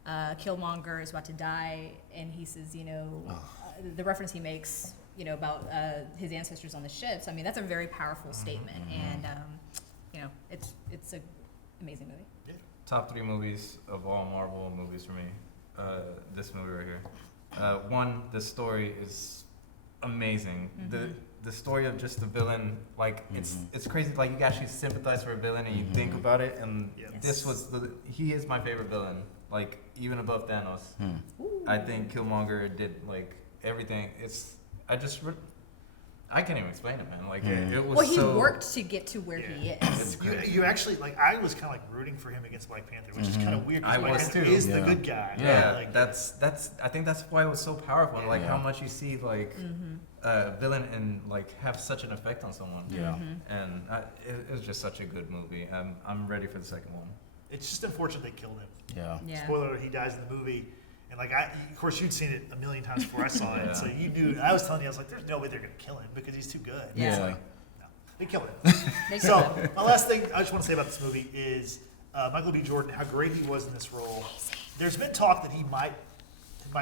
Killmonger is about to die and he says the reference he makes about his ancestors on the ships, I mean that's a very powerful statement, and it's an amazing movie. Yeah. Top 3 movies of all Marvel movies for me. This movie right here. One, the story is amazing. the story of just the villain, like it's crazy. Like you actually sympathize for a villain and you think about it. And this was he is my favorite villain. Like even above Thanos. I think Killmonger did like everything. I can't even explain it, man. Like it was. Well, he so, worked to get to where he is. You actually like. I was kind of like rooting for him against Black Panther, which is kind of weird. I Black was Panther too. is the good guy. Yeah, Like, that's. I think that's why it was so powerful. Like how much you see like a villain and like have such an effect on someone. Yeah. And it was just such a good movie. I'm ready for the second one. it's just unfortunate they killed him. Yeah. Spoiler alert, he dies in the movie. And like of course you'd seen it a million times before I saw it, so you knew. I was telling you, I was like, "There's no way they're gonna kill him because he's too good." Yeah. It's like, no, they killed him. So my last thing I just want to say about this movie is Michael B. Jordan, how great he was in this role. There's been talk that he might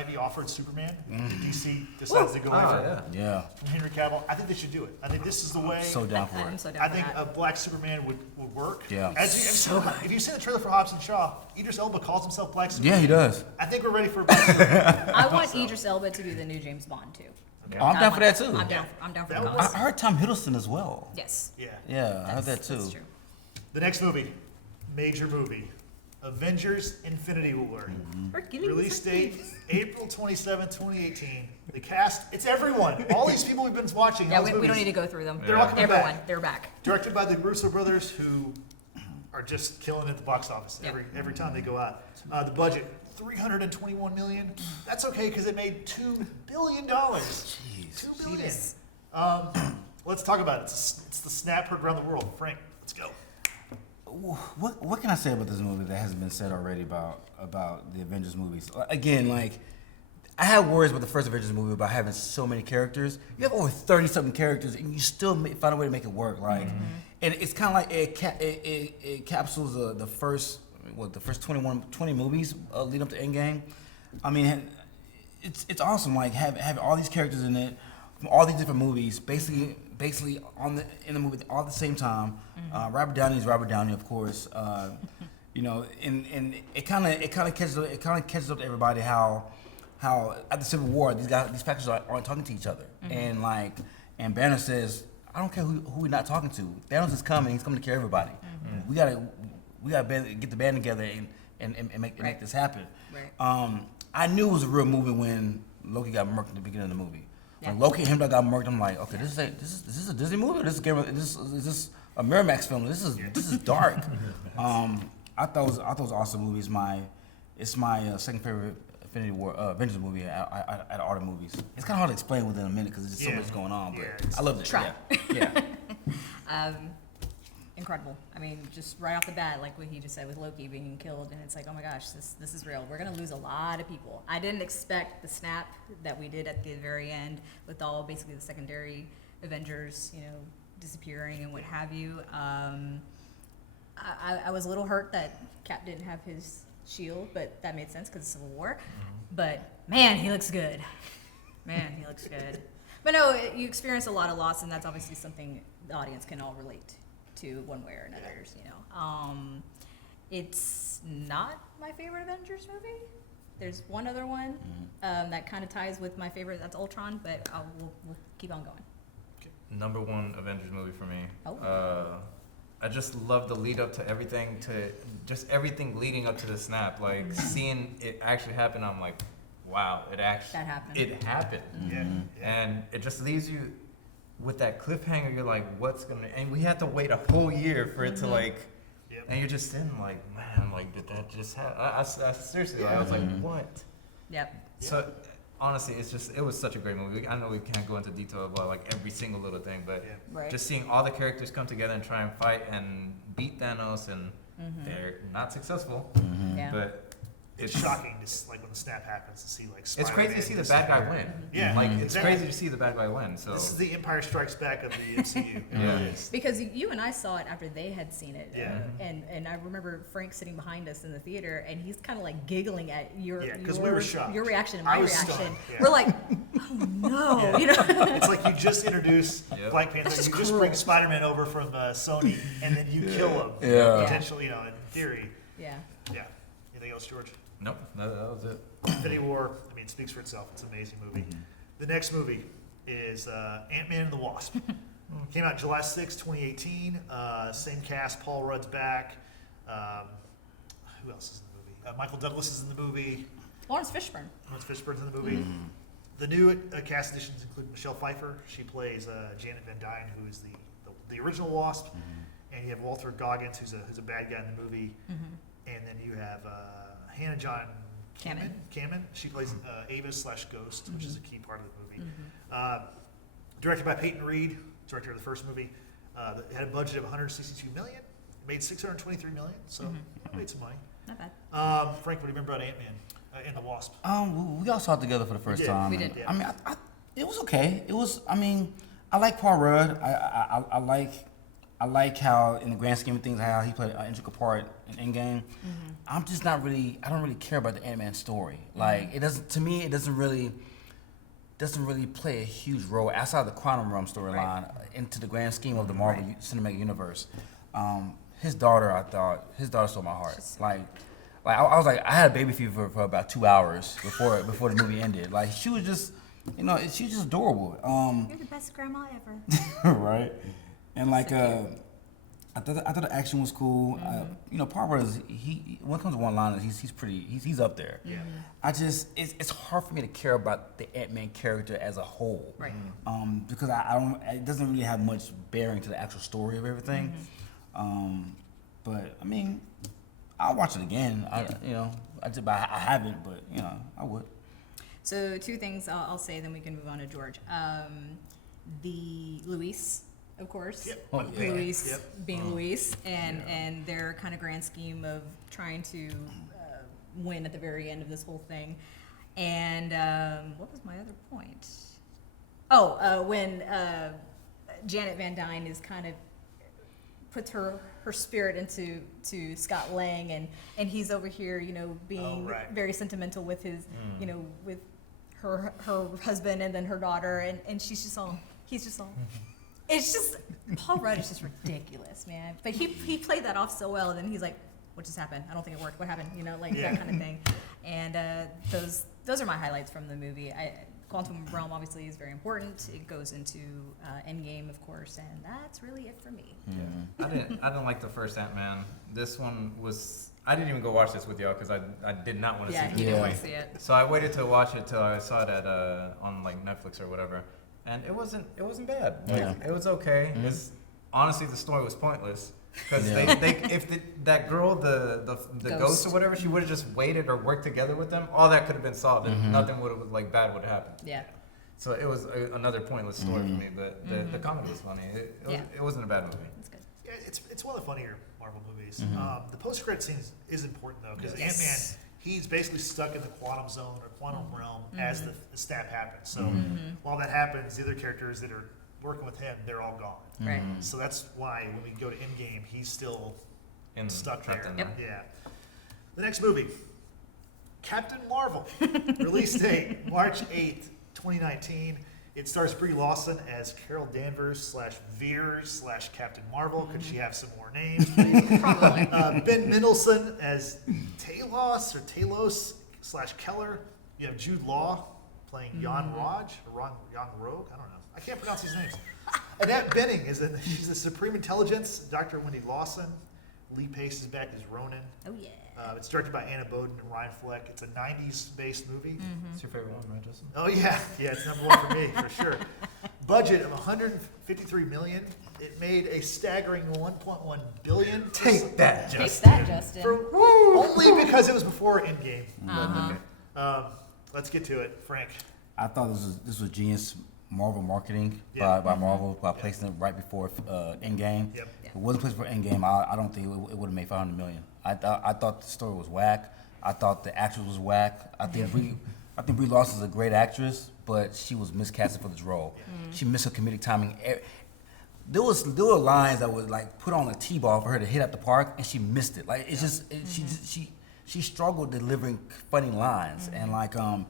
be offered Superman if DC decides to go after Yeah. from Henry Cavill. I think they should do it. I think this is the way. So down for I'm it. so down I for think that. a black Superman would work. Yeah. If you've seen the trailer for Hobbs and Shaw, Idris Elba calls himself Black Superman. Yeah, he does. I think we're ready for a Black Superman. I want Idris Elba to be the new James Bond too. Oh, I'm down for that too. I'm down. I'm down for That the was- cause. I heard Tom Hiddleston as well. Yes. Yeah. Yeah, I heard that too. That's true. The next movie, major movie, Avengers: Infinity War. Hercules. Release date April 27, 2018. The cast, it's everyone. All these people we've been watching. Yeah, all these we don't movies. need to go through them. They're all coming Everyone, back. they're back. Directed by the Russo brothers, who are just killing it at the box office Yep. every time they go out. The budget, $321 million. That's okay because it made $2 billion. Jeez. $2 billion. Jesus. Let's talk about it. It's the snap heard around the world. Frank, let's go. What can I say about this movie that hasn't been said already about the Avengers movies? Again, like I had worries about the first Avengers movie about having so many characters. You have over 30-something characters, and you still find a way to make it work. Like, and it's kind of like it capsules the first 20 movies lead up to Endgame. I mean, it's awesome. Like having all these characters in it from all these different movies, basically in the movie all at the same time. Robert Downey is Robert Downey, of course. You know, and it kind of catches up to everybody how at the Civil War these factors aren't talking to each other, and Banner says, I don't care who we're not talking to. Thanos is coming. He's coming to kill everybody. We gotta get the band together and make this happen. Right. I knew it was a real movie when Loki got murked at the beginning of the movie. Yeah. When Loki and Heimdall got murked, I'm like, okay, this is a Disney movie. Or this is a Miramax film. This is dark. I thought it was awesome movie. It's my second favorite Infinity War Avengers movie out of all the movies. It's kind of hard to explain within a minute because there's just so much going on. But I loved it. Try. Yeah. Incredible. I mean, just right off the bat, like what he just said with Loki being killed, and it's like, oh my gosh, this is real. We're gonna lose a lot of people. I didn't expect the snap that we did at the very end with all basically the secondary Avengers, disappearing and what have you. I was a little hurt that Cap didn't have his shield, but that made sense because of Civil War. But man, he looks good. Man, he looks good. But no, you experience a lot of loss, and that's obviously something the audience can all relate to one way or another. It's not my favorite Avengers movie. There's one other one that kind of ties with my favorite. That's Ultron, but we'll keep on going. Number one Avengers movie for me. Oh. I just love the lead up to everything, everything leading up to the snap. Like seeing it actually happen, I'm like, wow, That happened. It happened. Yeah. And it just leaves you with that cliffhanger. You're like, what's gonna? And we had to wait a whole year for it to and you're just sitting like, man, like did that just happen? I seriously, I was like, what? Yep. So honestly, it was such a great movie. I know we can't go into detail about like every single little thing, but Right. just seeing all the characters come together and try and fight and beat Thanos, and they're not successful, Yeah. but It's shocking, just like when the snap happens to see like. it's crazy to see the bad guy win. Yeah. Like it's Exactly. crazy to see the bad guy win. So This is the Empire Strikes Back of the MCU. It Yeah. really is. Because you and I saw it after they had seen it. Yeah. And I remember Frank sitting behind us in the theater, and he's kind of like giggling at your Yeah, 'cause we were shocked. your reaction and I my was reaction. stunned, yeah. We're like, oh no, Yeah. It's like you just introduce Yep. Black Panther, That's you just just cruel. bring Spider-Man over from Sony, and then you kill him. Yeah. Potentially, in theory. Yeah. Yeah. Anything else, George? nope, that was it. Infinity War, I mean, it speaks for itself. It's an amazing movie. The next movie, is Ant-Man and the Wasp. Came out July 6, 2018. Same cast. Paul Rudd's back. Who else is in the movie? Michael Douglas is in the movie. Lawrence Fishburne. Lawrence Fishburne's in the movie. The new cast additions include Michelle Pfeiffer. She plays Janet Van Dyne, who is the original Wasp. And you have Walter Goggins, who's a bad guy in the movie. And then you have Hannah John Kamen. She plays Ava/Ghost, which is a key part of the movie. Directed by Peyton Reed, director of the first movie. It had a budget of $162 million. It made $623 million, so it made some money. Not bad. Frank, what do you remember about Ant-Man and the Wasp? We all saw it together for the first time. We did. I mean, it was okay. It was. I mean, I like Paul Rudd. I like how, in the grand scheme of things, how he played an integral part in Endgame. I'm just not really. I don't really care about the Ant-Man story. Like it doesn't. To me, it doesn't really play a huge role outside the quantum realm storyline into the grand scheme of the Marvel Cinematic Universe. His daughter stole my heart. I was like, I had a baby fever for about 2 hours before the movie ended. Like she was just, she was just adorable. You're the best grandma ever. Right, and like I thought the action was cool. Paul Rudd when it comes to one-liners, he's up there. Yeah. It's hard for me to care about the Ant-Man character as a whole. Right. Because it doesn't really have much bearing to the actual story of everything. But I mean, I'll watch it again. I haven't, but I would. So 2 things I'll say, then we can move on to George. The Luis, of course. Yep. Luis being Luis, and their kind of grand scheme of trying to win at the very end of this whole thing. And what was my other point? When Janet Van Dyne is kind of puts her spirit into Scott Lang, and he's over here, being very sentimental with his, with her husband and then her daughter, and he's just all. It's just Paul Rudd is just ridiculous, man. But he played that off so well, and then he's like, "What just happened? I don't think it worked. What happened?" That kind of thing. And those are my highlights from the movie. Quantum Realm obviously is very important. It goes into Endgame, of course, and that's really it for me. I didn't like the first Ant-Man. This one was. I didn't even go watch this with y'all because I did not want to see it. Yeah, he didn't want to see it. So I waited to watch it till I saw it on like Netflix or whatever, and it wasn't bad. It was okay. Honestly, the story was pointless because that girl, the ghost or whatever, she would have just waited or worked together with them. All that could have been solved, and nothing would have bad would have happened. Yeah. So it was another pointless story for me, but the comedy was funny. It wasn't a bad movie. That's good. Yeah, it's one of the funnier Marvel movies. The post-credit scene is important though, because Ant-Man, he's basically stuck in the quantum zone or quantum realm as the snap happens. So while that happens, the other characters that are working with him, they're all gone. Right. So that's why when we go to Endgame, he's still stuck there. Yeah. The next movie, Captain Marvel, release date March 8th, 2019. It stars Brie Larson as Carol Danvers /Veers /Captain Marvel. Could she have some more names, please? Probably. Ben Mendelsohn as Talos /Keller. You have Jude Law playing Jan Rogue. I don't know. I can't pronounce these names. Annette Bening she's the Supreme Intelligence. Dr. Wendy Lawson. Lee Pace is back as Ronan. Oh yeah. It's directed by Anna Boden and Ryan Fleck. It's a 90s-based movie. It's your favorite one, right, Justin? Oh yeah, it's number one for me for sure. Budget of $153 million. It made a staggering $1.1 billion. Take that, Justin. Take that, Justin. Only because it was before Endgame. Let's get to it, Frank. I thought this was genius Marvel marketing by Marvel by placing it right before Endgame. Yep. If it wasn't placed for Endgame, I don't think it would have made $500 million. I thought the story was whack. I thought the actress was whack. I think Brie Larson is a great actress, but she was miscasted for this role. She missed her comedic timing. There were lines that was like put on a T-ball for her to hit at the park, and she missed it. Like she struggled delivering funny lines, and like I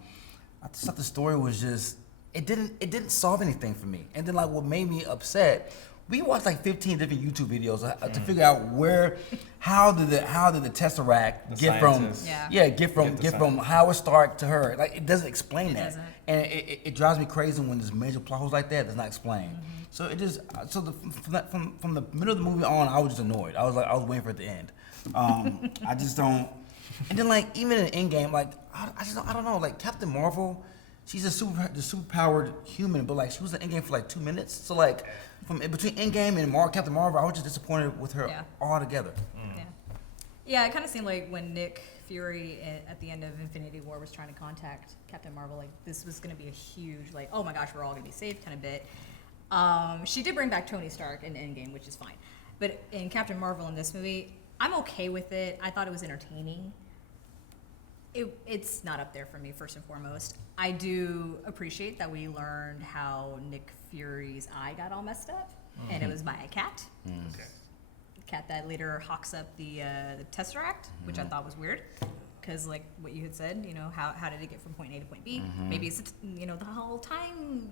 just thought the story was just it didn't solve anything for me. And then like what made me upset We watched like 15 different YouTube videos to figure out how did the Tesseract get from scientists. get from Howard Stark to her. Like it doesn't explain that, doesn't. and it drives me crazy when there's major plot holes like that that's not explained. So it just from the middle of the movie on, I was just annoyed. I was waiting for it to end. I just don't. And then like even in Endgame, like I don't know, like Captain Marvel, she's the superpowered human, but like she was in Endgame for like 2 minutes. So like from between Endgame and Captain Marvel, I was just disappointed with her Yeah. altogether. Yeah, it kind of seemed like when Nick Fury at the end of Infinity War was trying to contact Captain Marvel, like this was going to be a huge, like, oh my gosh, we're all going to be saved kind of bit. She did bring back Tony Stark in Endgame, which is fine. But in Captain Marvel in this movie, I'm okay with it. I thought it was entertaining. It's not up there for me, first and foremost. I do appreciate that we learned how Nick Fury's eye got all messed up, and it was by a cat. Okay. Cat that later hawks up the Tesseract, which I thought was weird, because like what you had said, you know, how did it get from point A to point B? Maybe it's the whole time,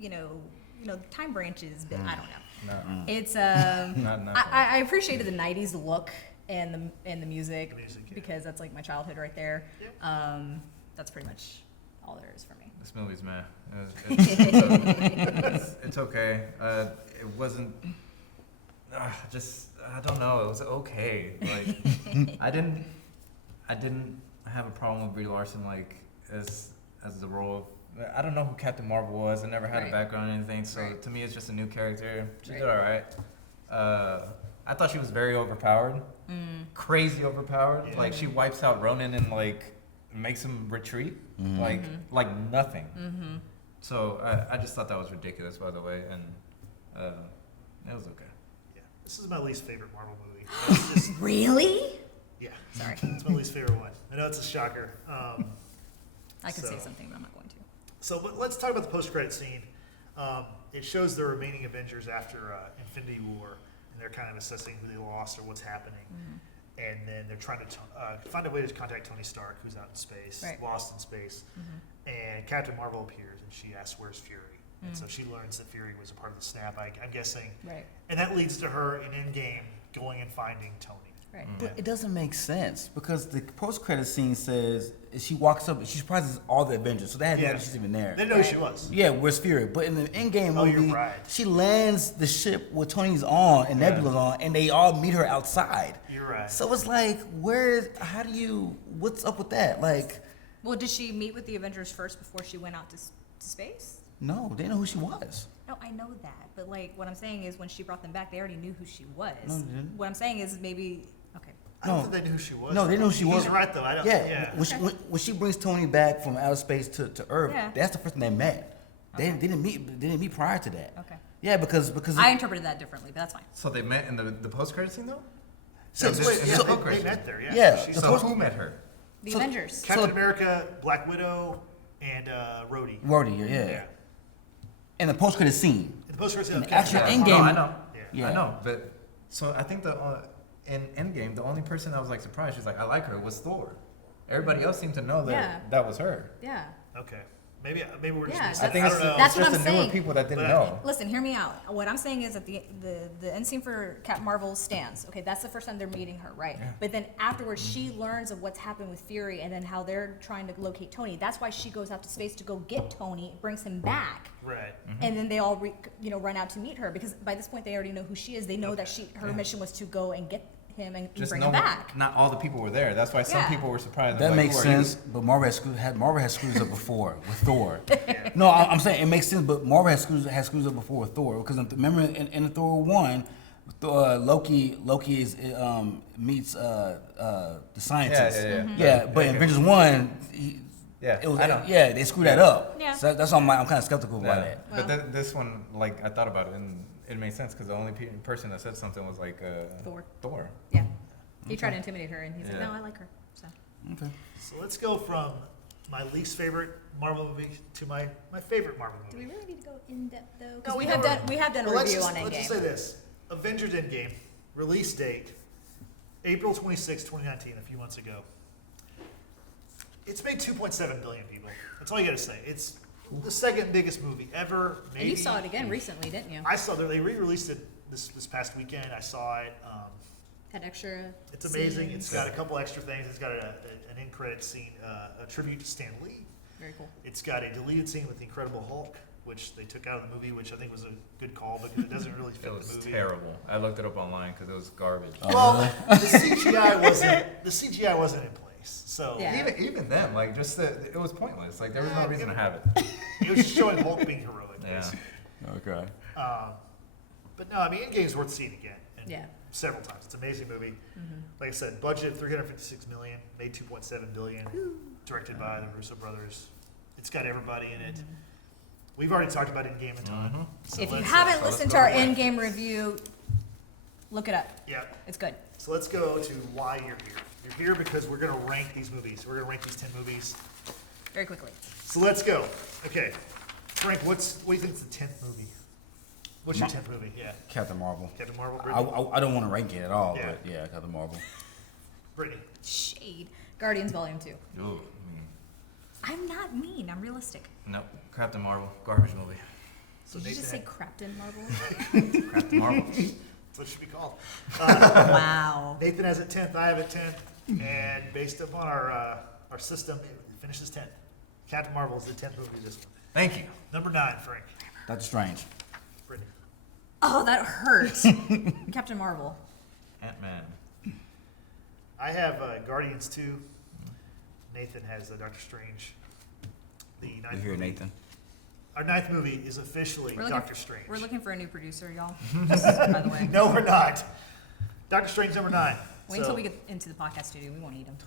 time branches, but I don't know. It's I appreciated the '90s look and the music, because that's like my childhood right there. That's pretty much all there is for me. This movie's meh. It's okay. It wasn't. I don't know. It was okay. Like I didn't have a problem with Brie Larson like as the role of. I don't know who Captain Marvel was. I never had a background or anything. So to me, it's just a new character. She did all right. I thought she was very overpowered. Crazy overpowered. Yeah. Like she wipes out Ronan and like makes him retreat. Like nothing. So I just thought that was ridiculous, by the way, and it was okay. Yeah. This is my least favorite Marvel movie. It's just, Really? yeah. Sorry. It's my least favorite one. I know it's a shocker. I could So- say something, but I'm not going to. So let's talk about the post-credit scene. It shows the remaining Avengers after Infinity War, and they're kind of assessing who they lost or what's happening. And then they're trying to find a way to contact Tony Stark, who's out in space, lost in space. And Captain Marvel appears, and she asks, "Where's Fury?" And so she learns that Fury was a part of the snap, I'm guessing. Right. And that leads to her in Endgame going and finding Tony. Right. But it doesn't make sense because the post-credit scene says she walks up and she surprises all the Avengers, so they had no idea she's even there. They didn't know who she was. Yeah, where's Fury? But in the Endgame Oh, movie, you're right. she lands the ship with Tony's on and Nebula's on, and they all meet her outside. You're right. So it's like, what's up with that? Like, Well, did she meet with the Avengers first before she went out to space? no, they didn't know who she was. No, I know that, but like what I'm saying is when she brought them back, they already knew who she was. No, they didn't. What I'm saying is maybe okay. I don't No. think they knew who she was. No, they didn't know who she was. He's right, though. I don't. Yeah, Yeah. When she brings Tony back from outer space to Earth, Yeah. that's the first time they met. They Okay. didn't meet prior to that. Okay. Yeah, because I interpreted that differently, but that's fine. So they met in the post-credit scene though. so, So- Wait, yeah, so- they met there. Yeah. Yeah, She's the So who met her? The So- Avengers. Captain America, Black Widow, and Rhodey. Rhodey, yeah. Yeah. In the post-credit scene. In the post-credit scene In of the actual Captain Endgame- America. No, I know. Yeah. I know, but so I think in Endgame, the only person that was like surprised, she's like, I like her, was Thor. Everybody else seemed to know that Yeah. that was her. Yeah. Okay. Maybe we're just Yeah, missing. I think I it's, don't know. That's it's what just I'm the newer saying. people that didn't But- know. Listen, hear me out. What I'm saying is that the end scene for Captain Marvel stands. Okay, that's the first time they're meeting her, right? Yeah. But then afterwards, she learns of what's happened with Fury and then how they're trying to locate Tony. That's why she goes out to space to go get Tony, brings him back, Right. and then they all run out to meet her because by this point they already know who she is. They know that her mission was to go and get him and Just bring no him one- back. Not all the people were there. That's why some Yeah. people were surprised. That Like, makes who are you? sense, but Marvel has screwed us up before with Thor. No, I'm saying it makes sense, but Marvel has screwed us up before with Thor because remember in Thor 1, Loki meets the scientist. Yeah. But in Avengers 1, Yeah, it was, I know. yeah, they screwed that up. Yeah. So that's why I'm kind of skeptical about Yeah. that. But then this one, like, I thought about it and it made sense because the only person that said something was like Thor. Thor. Yeah. He tried to intimidate her, and he's like, Yeah. "No, I like her." So. Okay. So let's go from my least favorite Marvel movie to my favorite Marvel Do movie. we really need to go in depth though? No, Because we we have never- done a Well, review on let's just Endgame. say this: Avengers Endgame release date April 26, 2019, a few months ago. It's made 2.7 billion, people. That's all you got to say. It's the second biggest movie ever. Maybe. And you saw it again recently, didn't you? I saw that they re-released it this past weekend. I saw it. Had extra. It's amazing. scenes. It's got a couple extra things. It's got an end credit scene, a tribute to Stan Lee. Very cool. It's got a deleted scene with the Incredible Hulk, which they took out of the movie, which I think was a good call because it doesn't really fit It the was movie. terrible. I looked it up online because it was garbage. Well, the CGI wasn't in place, so Yeah. Even then, like it was pointless. Like there was no reason to have it. it was just showing Hulk being heroic. Yeah. basically. Okay. But no, I mean, Endgame's worth seeing again. And Yeah. several times. It's an amazing movie. Like I said, budget $356 million, made $2.7 billion, directed by the Russo brothers. It's got everybody in it. We've already talked about Endgame a ton. So If you let's, haven't let's listened go to our away. Endgame review, look it up. yeah. It's good. So let's go to why you're here. You're here because we're gonna rank these movies. We're gonna rank these 10 movies. Very quickly. So let's go. Okay, Frank, what do you think is the 10th movie? What's your 10th movie? Yeah, Captain Marvel. Captain Marvel. I, Brittany. I don't want to rank it at all, Yeah. but yeah, Captain Marvel. Brittany. Shade. Guardians Volume 2. Ooh, I'm not mean. I'm realistic. no, Captain Marvel, garbage movie. So Did you just say Nathan, Captain Marvel? Captain Marvel. that's what it should be called. Wow. Nathan has it 10th. I have it 10th. And based upon our system, it finishes 10th. Captain Marvel is the 10th movie of this one. Thank you. Number 9, Frank. That's strange. Brittany. Oh, that hurts. Captain Marvel. Ant-Man. I have Guardians 2. Nathan has Doctor Strange. The You ninth hear movie. Nathan? Our 9th movie is officially We're looking- Doctor Strange. We're looking for a new producer, y'all. Just by the way. No, we're not. Doctor Strange number 9. Wait until we get into the podcast studio. We won't eat them.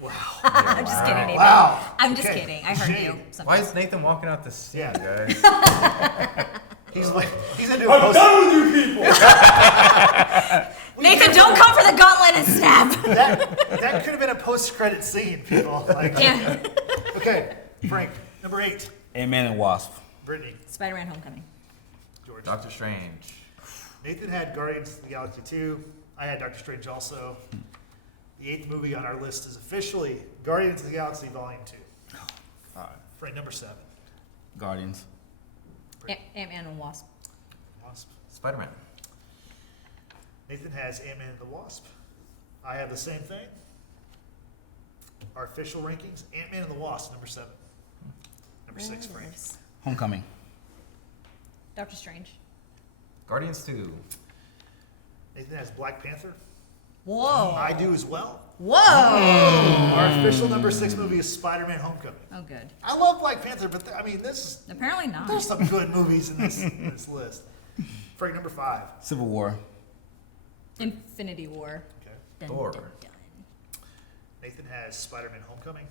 Wow. I'm just kidding, Nathan. Wow. I'm just Okay. kidding. I heard Shade. you. Why Sometimes. is Nathan walking out the scene, Yeah. guys? He's into a post. done with you people! Nathan, don't come for the gauntlet and snap. That could have been a post-credit scene, people. Like, Yeah. okay, Frank, number 8. Ant-Man and Wasp. Brittany, Spider-Man Homecoming. George. Doctor Strange. Nathan had Guardians of the Galaxy 2. I had Doctor Strange also. The 8th movie on our list is officially Guardians of the Galaxy Volume 2. Frank, number 7. Guardians. Ant-Man and Wasp. Wasp. Spider-Man. Nathan has Ant-Man and the Wasp. I have the same thing. Our official rankings, Ant-Man and the Wasp, number 7. Number 6, Frank. Yes. Homecoming. Doctor Strange. Guardians 2. Nathan has Black Panther. Whoa. I do as well. Whoa. Our official number 6 movie is Spider-Man Homecoming. Oh, good. I love Black Panther, but this Apparently not. there's some good movies in this list. Frank, number 5. Civil War. Infinity War. Okay. Dun, Thor. dun, dun. Nathan has Spider-Man Homecoming.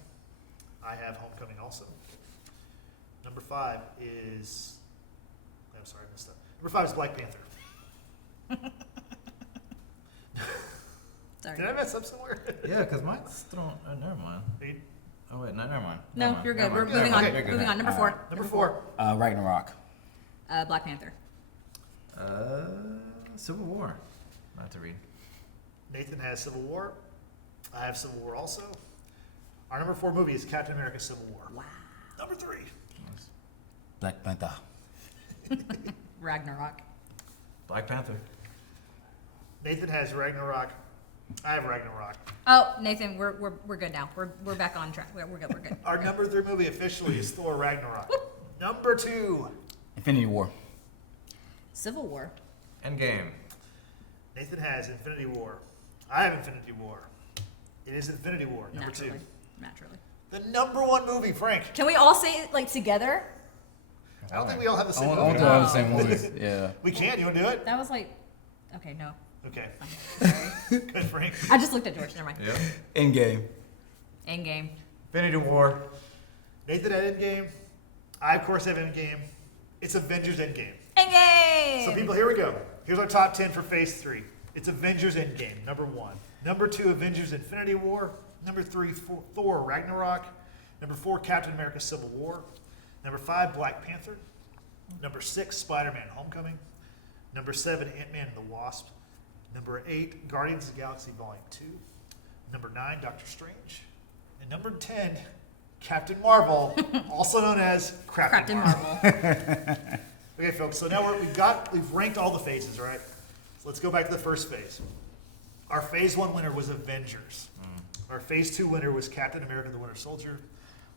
I have Homecoming also. Number 5 is... I'm sorry, I missed that. Number 5 is Black Panther. Sorry. Did I mess up somewhere? Yeah, because mine's thrown. Never mind. Wait, Oh, wait, no, never mind. No, Never mind. you're good. Never We're mind. moving on. Okay, Moving on. Number 4. number 4. Ragnarok. Black Panther. Civil War. Not to read. Nathan has Civil War. I have Civil War also. Our number 4 movie is Captain America Civil War. Wow. Number 3. Black Panther. Ragnarok. Black Panther. Nathan has Ragnarok. I have Ragnarok. Oh, Nathan, we're good now. We're back on track. We're good. We're good. Our number 3 movie officially is Thor Ragnarok. Number 2. Infinity War. Civil War. Endgame. Nathan has Infinity War. I have Infinity War. It is Infinity War, number 2. Naturally. The number 1 movie, Frank. Can we all say it like together? I don't think we all have the I same want to movie. have the same movies. Yeah. We can. You want to do it? That was like, okay, no. Okay. Sorry. Good, Frank. I just looked at George. Never mind. Yep. Endgame. Endgame. Infinity War. Nathan had Endgame. I, of course, have Endgame. It's Avengers Endgame. Endgame. So, people, here we go. Here's our top 10 for Phase 3. It's Avengers Endgame, number 1. Number 2, Avengers Infinity War. Number 3, Thor Ragnarok. Number 4, Captain America Civil War. Number 5, Black Panther. Number 6, Spider-Man Homecoming. Number 7, Ant-Man and the Wasp. Number 8, Guardians of the Galaxy Volume 2. Number 9, Doctor Strange. And number 10, Captain Marvel, also known as Captain Marvel. Okay, folks. So now we've ranked all the phases, right? So let's go back to the first phase. Our phase 1 winner was Avengers. Our phase 2 winner was Captain America the Winter Soldier.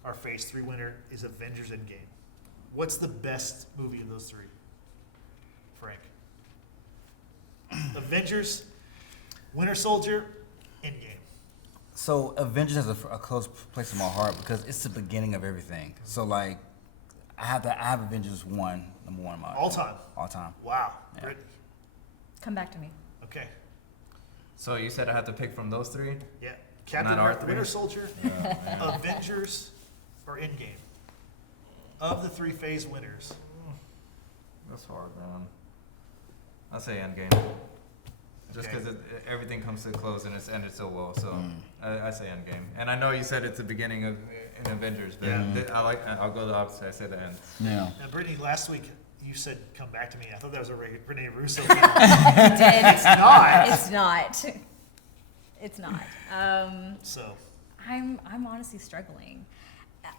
Our phase 3 winner is Avengers Endgame. What's the best movie of those three? Frank. Avengers, Winter Soldier, Endgame. So Avengers has a close place in my heart because it's the beginning of everything. So like, I have Avengers number one in my All time. all time. Wow. Yeah. Great. Come back to me. Okay. So you said I had to pick from those three? Yeah. Captain Not our America, three? Winter Soldier, Avengers, or Endgame. Of the three phase winners. That's hard, man. I'll say Endgame. Just Okay. because everything comes to a close and it's ended so well, so I say Endgame. And I know you said it's the beginning of in Avengers, but I'll go the opposite. I say the end. Yeah. Now, Brittany, last week you said "Come Back to Me." I thought that was a Renee Russo film. It's not. It's not. It's not. So I'm honestly struggling.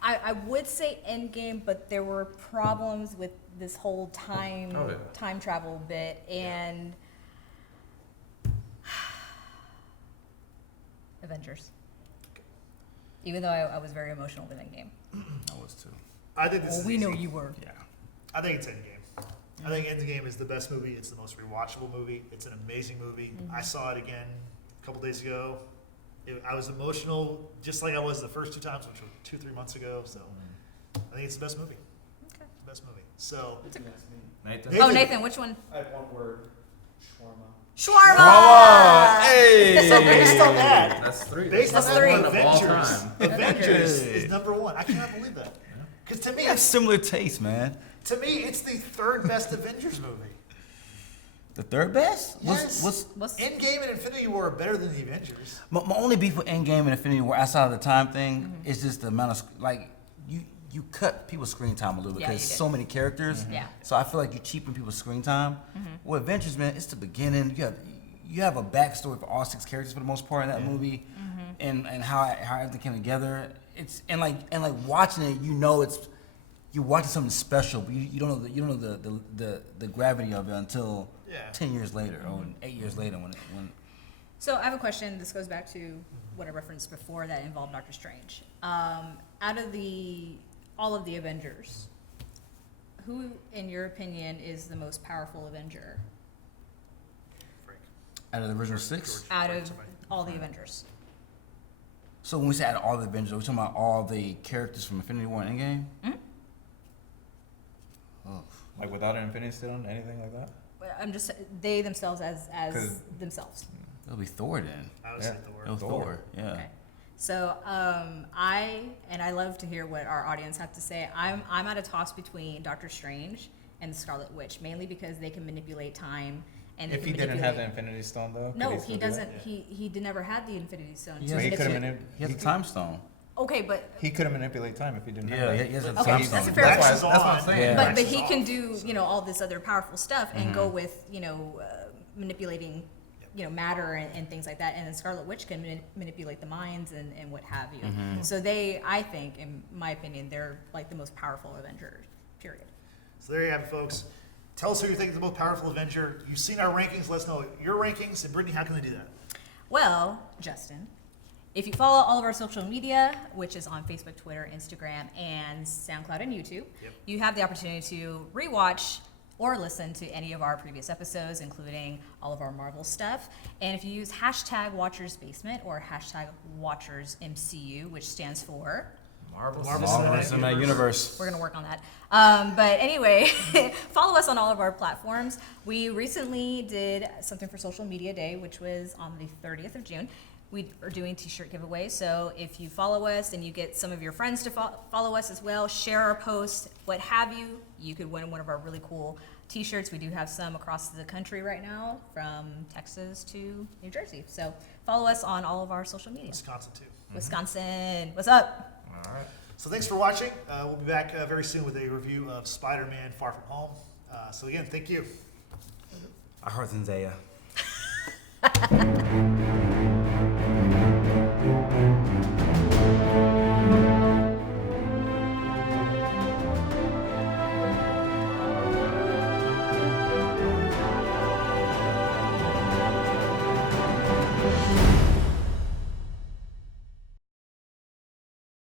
I would say Endgame, but there were problems with this whole time travel bit, and Avengers. Even though I was very emotional with Endgame. I was too. I think this Well, is we easy. know you were. Yeah. I think it's Endgame. I think Endgame is the best movie. It's the most rewatchable movie. It's an amazing movie. I saw it again a couple days ago. I was emotional just like I was the first two times, which were 2-3 months ago. So I think it's the best movie. Okay. It's the best movie. So Nathan? Oh, Nathan, which one? I have one word. Shawarma. Shawarma! Hey. So based on that, That's three. based on That's that, three. One of all Avengers, time. Avengers Hey. is number one. I cannot believe that. Because to me, We have similar taste, man. it's the third best Avengers movie. The third best? Yes. What's Endgame and Infinity War are better than the Avengers. My only beef with Endgame and Infinity War outside of the time thing is just the amount of like you cut people's screen time a little bit Yeah, because you did. so many characters. Yeah. So I feel like you cheapen people's screen time. With Avengers, man, it's the beginning. You have a backstory for all 6 characters for the most part in that movie, and how everything came together. It's and like watching it, you're watching something special, but you don't know the gravity of it until 10 years later or 8 years later when. So I have a question. This goes back to what I referenced before that involved Doctor Strange. Out of all of the Avengers, who, in your opinion, is the most powerful Avenger Frank. Out of the original 6. out of all the Avengers? So when we say out of all the Avengers, are we talking about all the characters from Infinity War and Endgame? Oh. Like without an Infinity Stone, anything like that? I'm just they themselves as 'Cause- themselves. It'll be Thor then. I would Yeah. say It was Thor. Thor. Yeah. Okay. So I love to hear what our audience have to say. I'm at a toss between Doctor Strange and the Scarlet Witch, mainly because they can manipulate time and they If can he didn't have the manipulate- Infinity Stone, though? could No, still he do that? doesn't. He never had the Infinity Stone. He to has- He couldn't manipulate- He has a time stone. Okay, but He couldn't manipulate time if he didn't have Yeah, that. he has a Okay, time that's stone. a fair Max point. is That's what I'm on. saying. Yeah. but Max is he off. can do all this other powerful stuff and go with manipulating matter and things like that. And then Scarlet Witch can manipulate the minds and what have you. So I think, in my opinion, they're like the most powerful Avengers. Period. So there you have it, folks. Tell us who you think is the most powerful Avenger. You've seen our rankings. Let us know your rankings. And Brittany, how can they do that? Well, Justin, if you follow all of our social media, which is on Facebook, Twitter, Instagram, and SoundCloud and YouTube, you have the opportunity to rewatch or listen to any of our previous episodes, including all of our Marvel stuff. And if you use hashtag #WatchersBasement or hashtag #WatchersMCU, which stands for Marvel Marvel Cinematic Cinematic Universe. we're going to work on that. But anyway, follow us on all of our platforms. We recently did something for Social Media Day, which was on the 30th of June. We are doing t-shirt giveaways. So if you follow us and you get some of your friends to follow us as well, share our posts, what have you, you could win one of our really cool t-shirts. We do have some across the country right now, from Texas to New Jersey. So follow us on all of our social media. Wisconsin, too. Wisconsin, what's up? All right. So thanks for watching. We'll be back very soon with a review of Spider-Man Far From Home. So again, thank you. I heard Zendaya.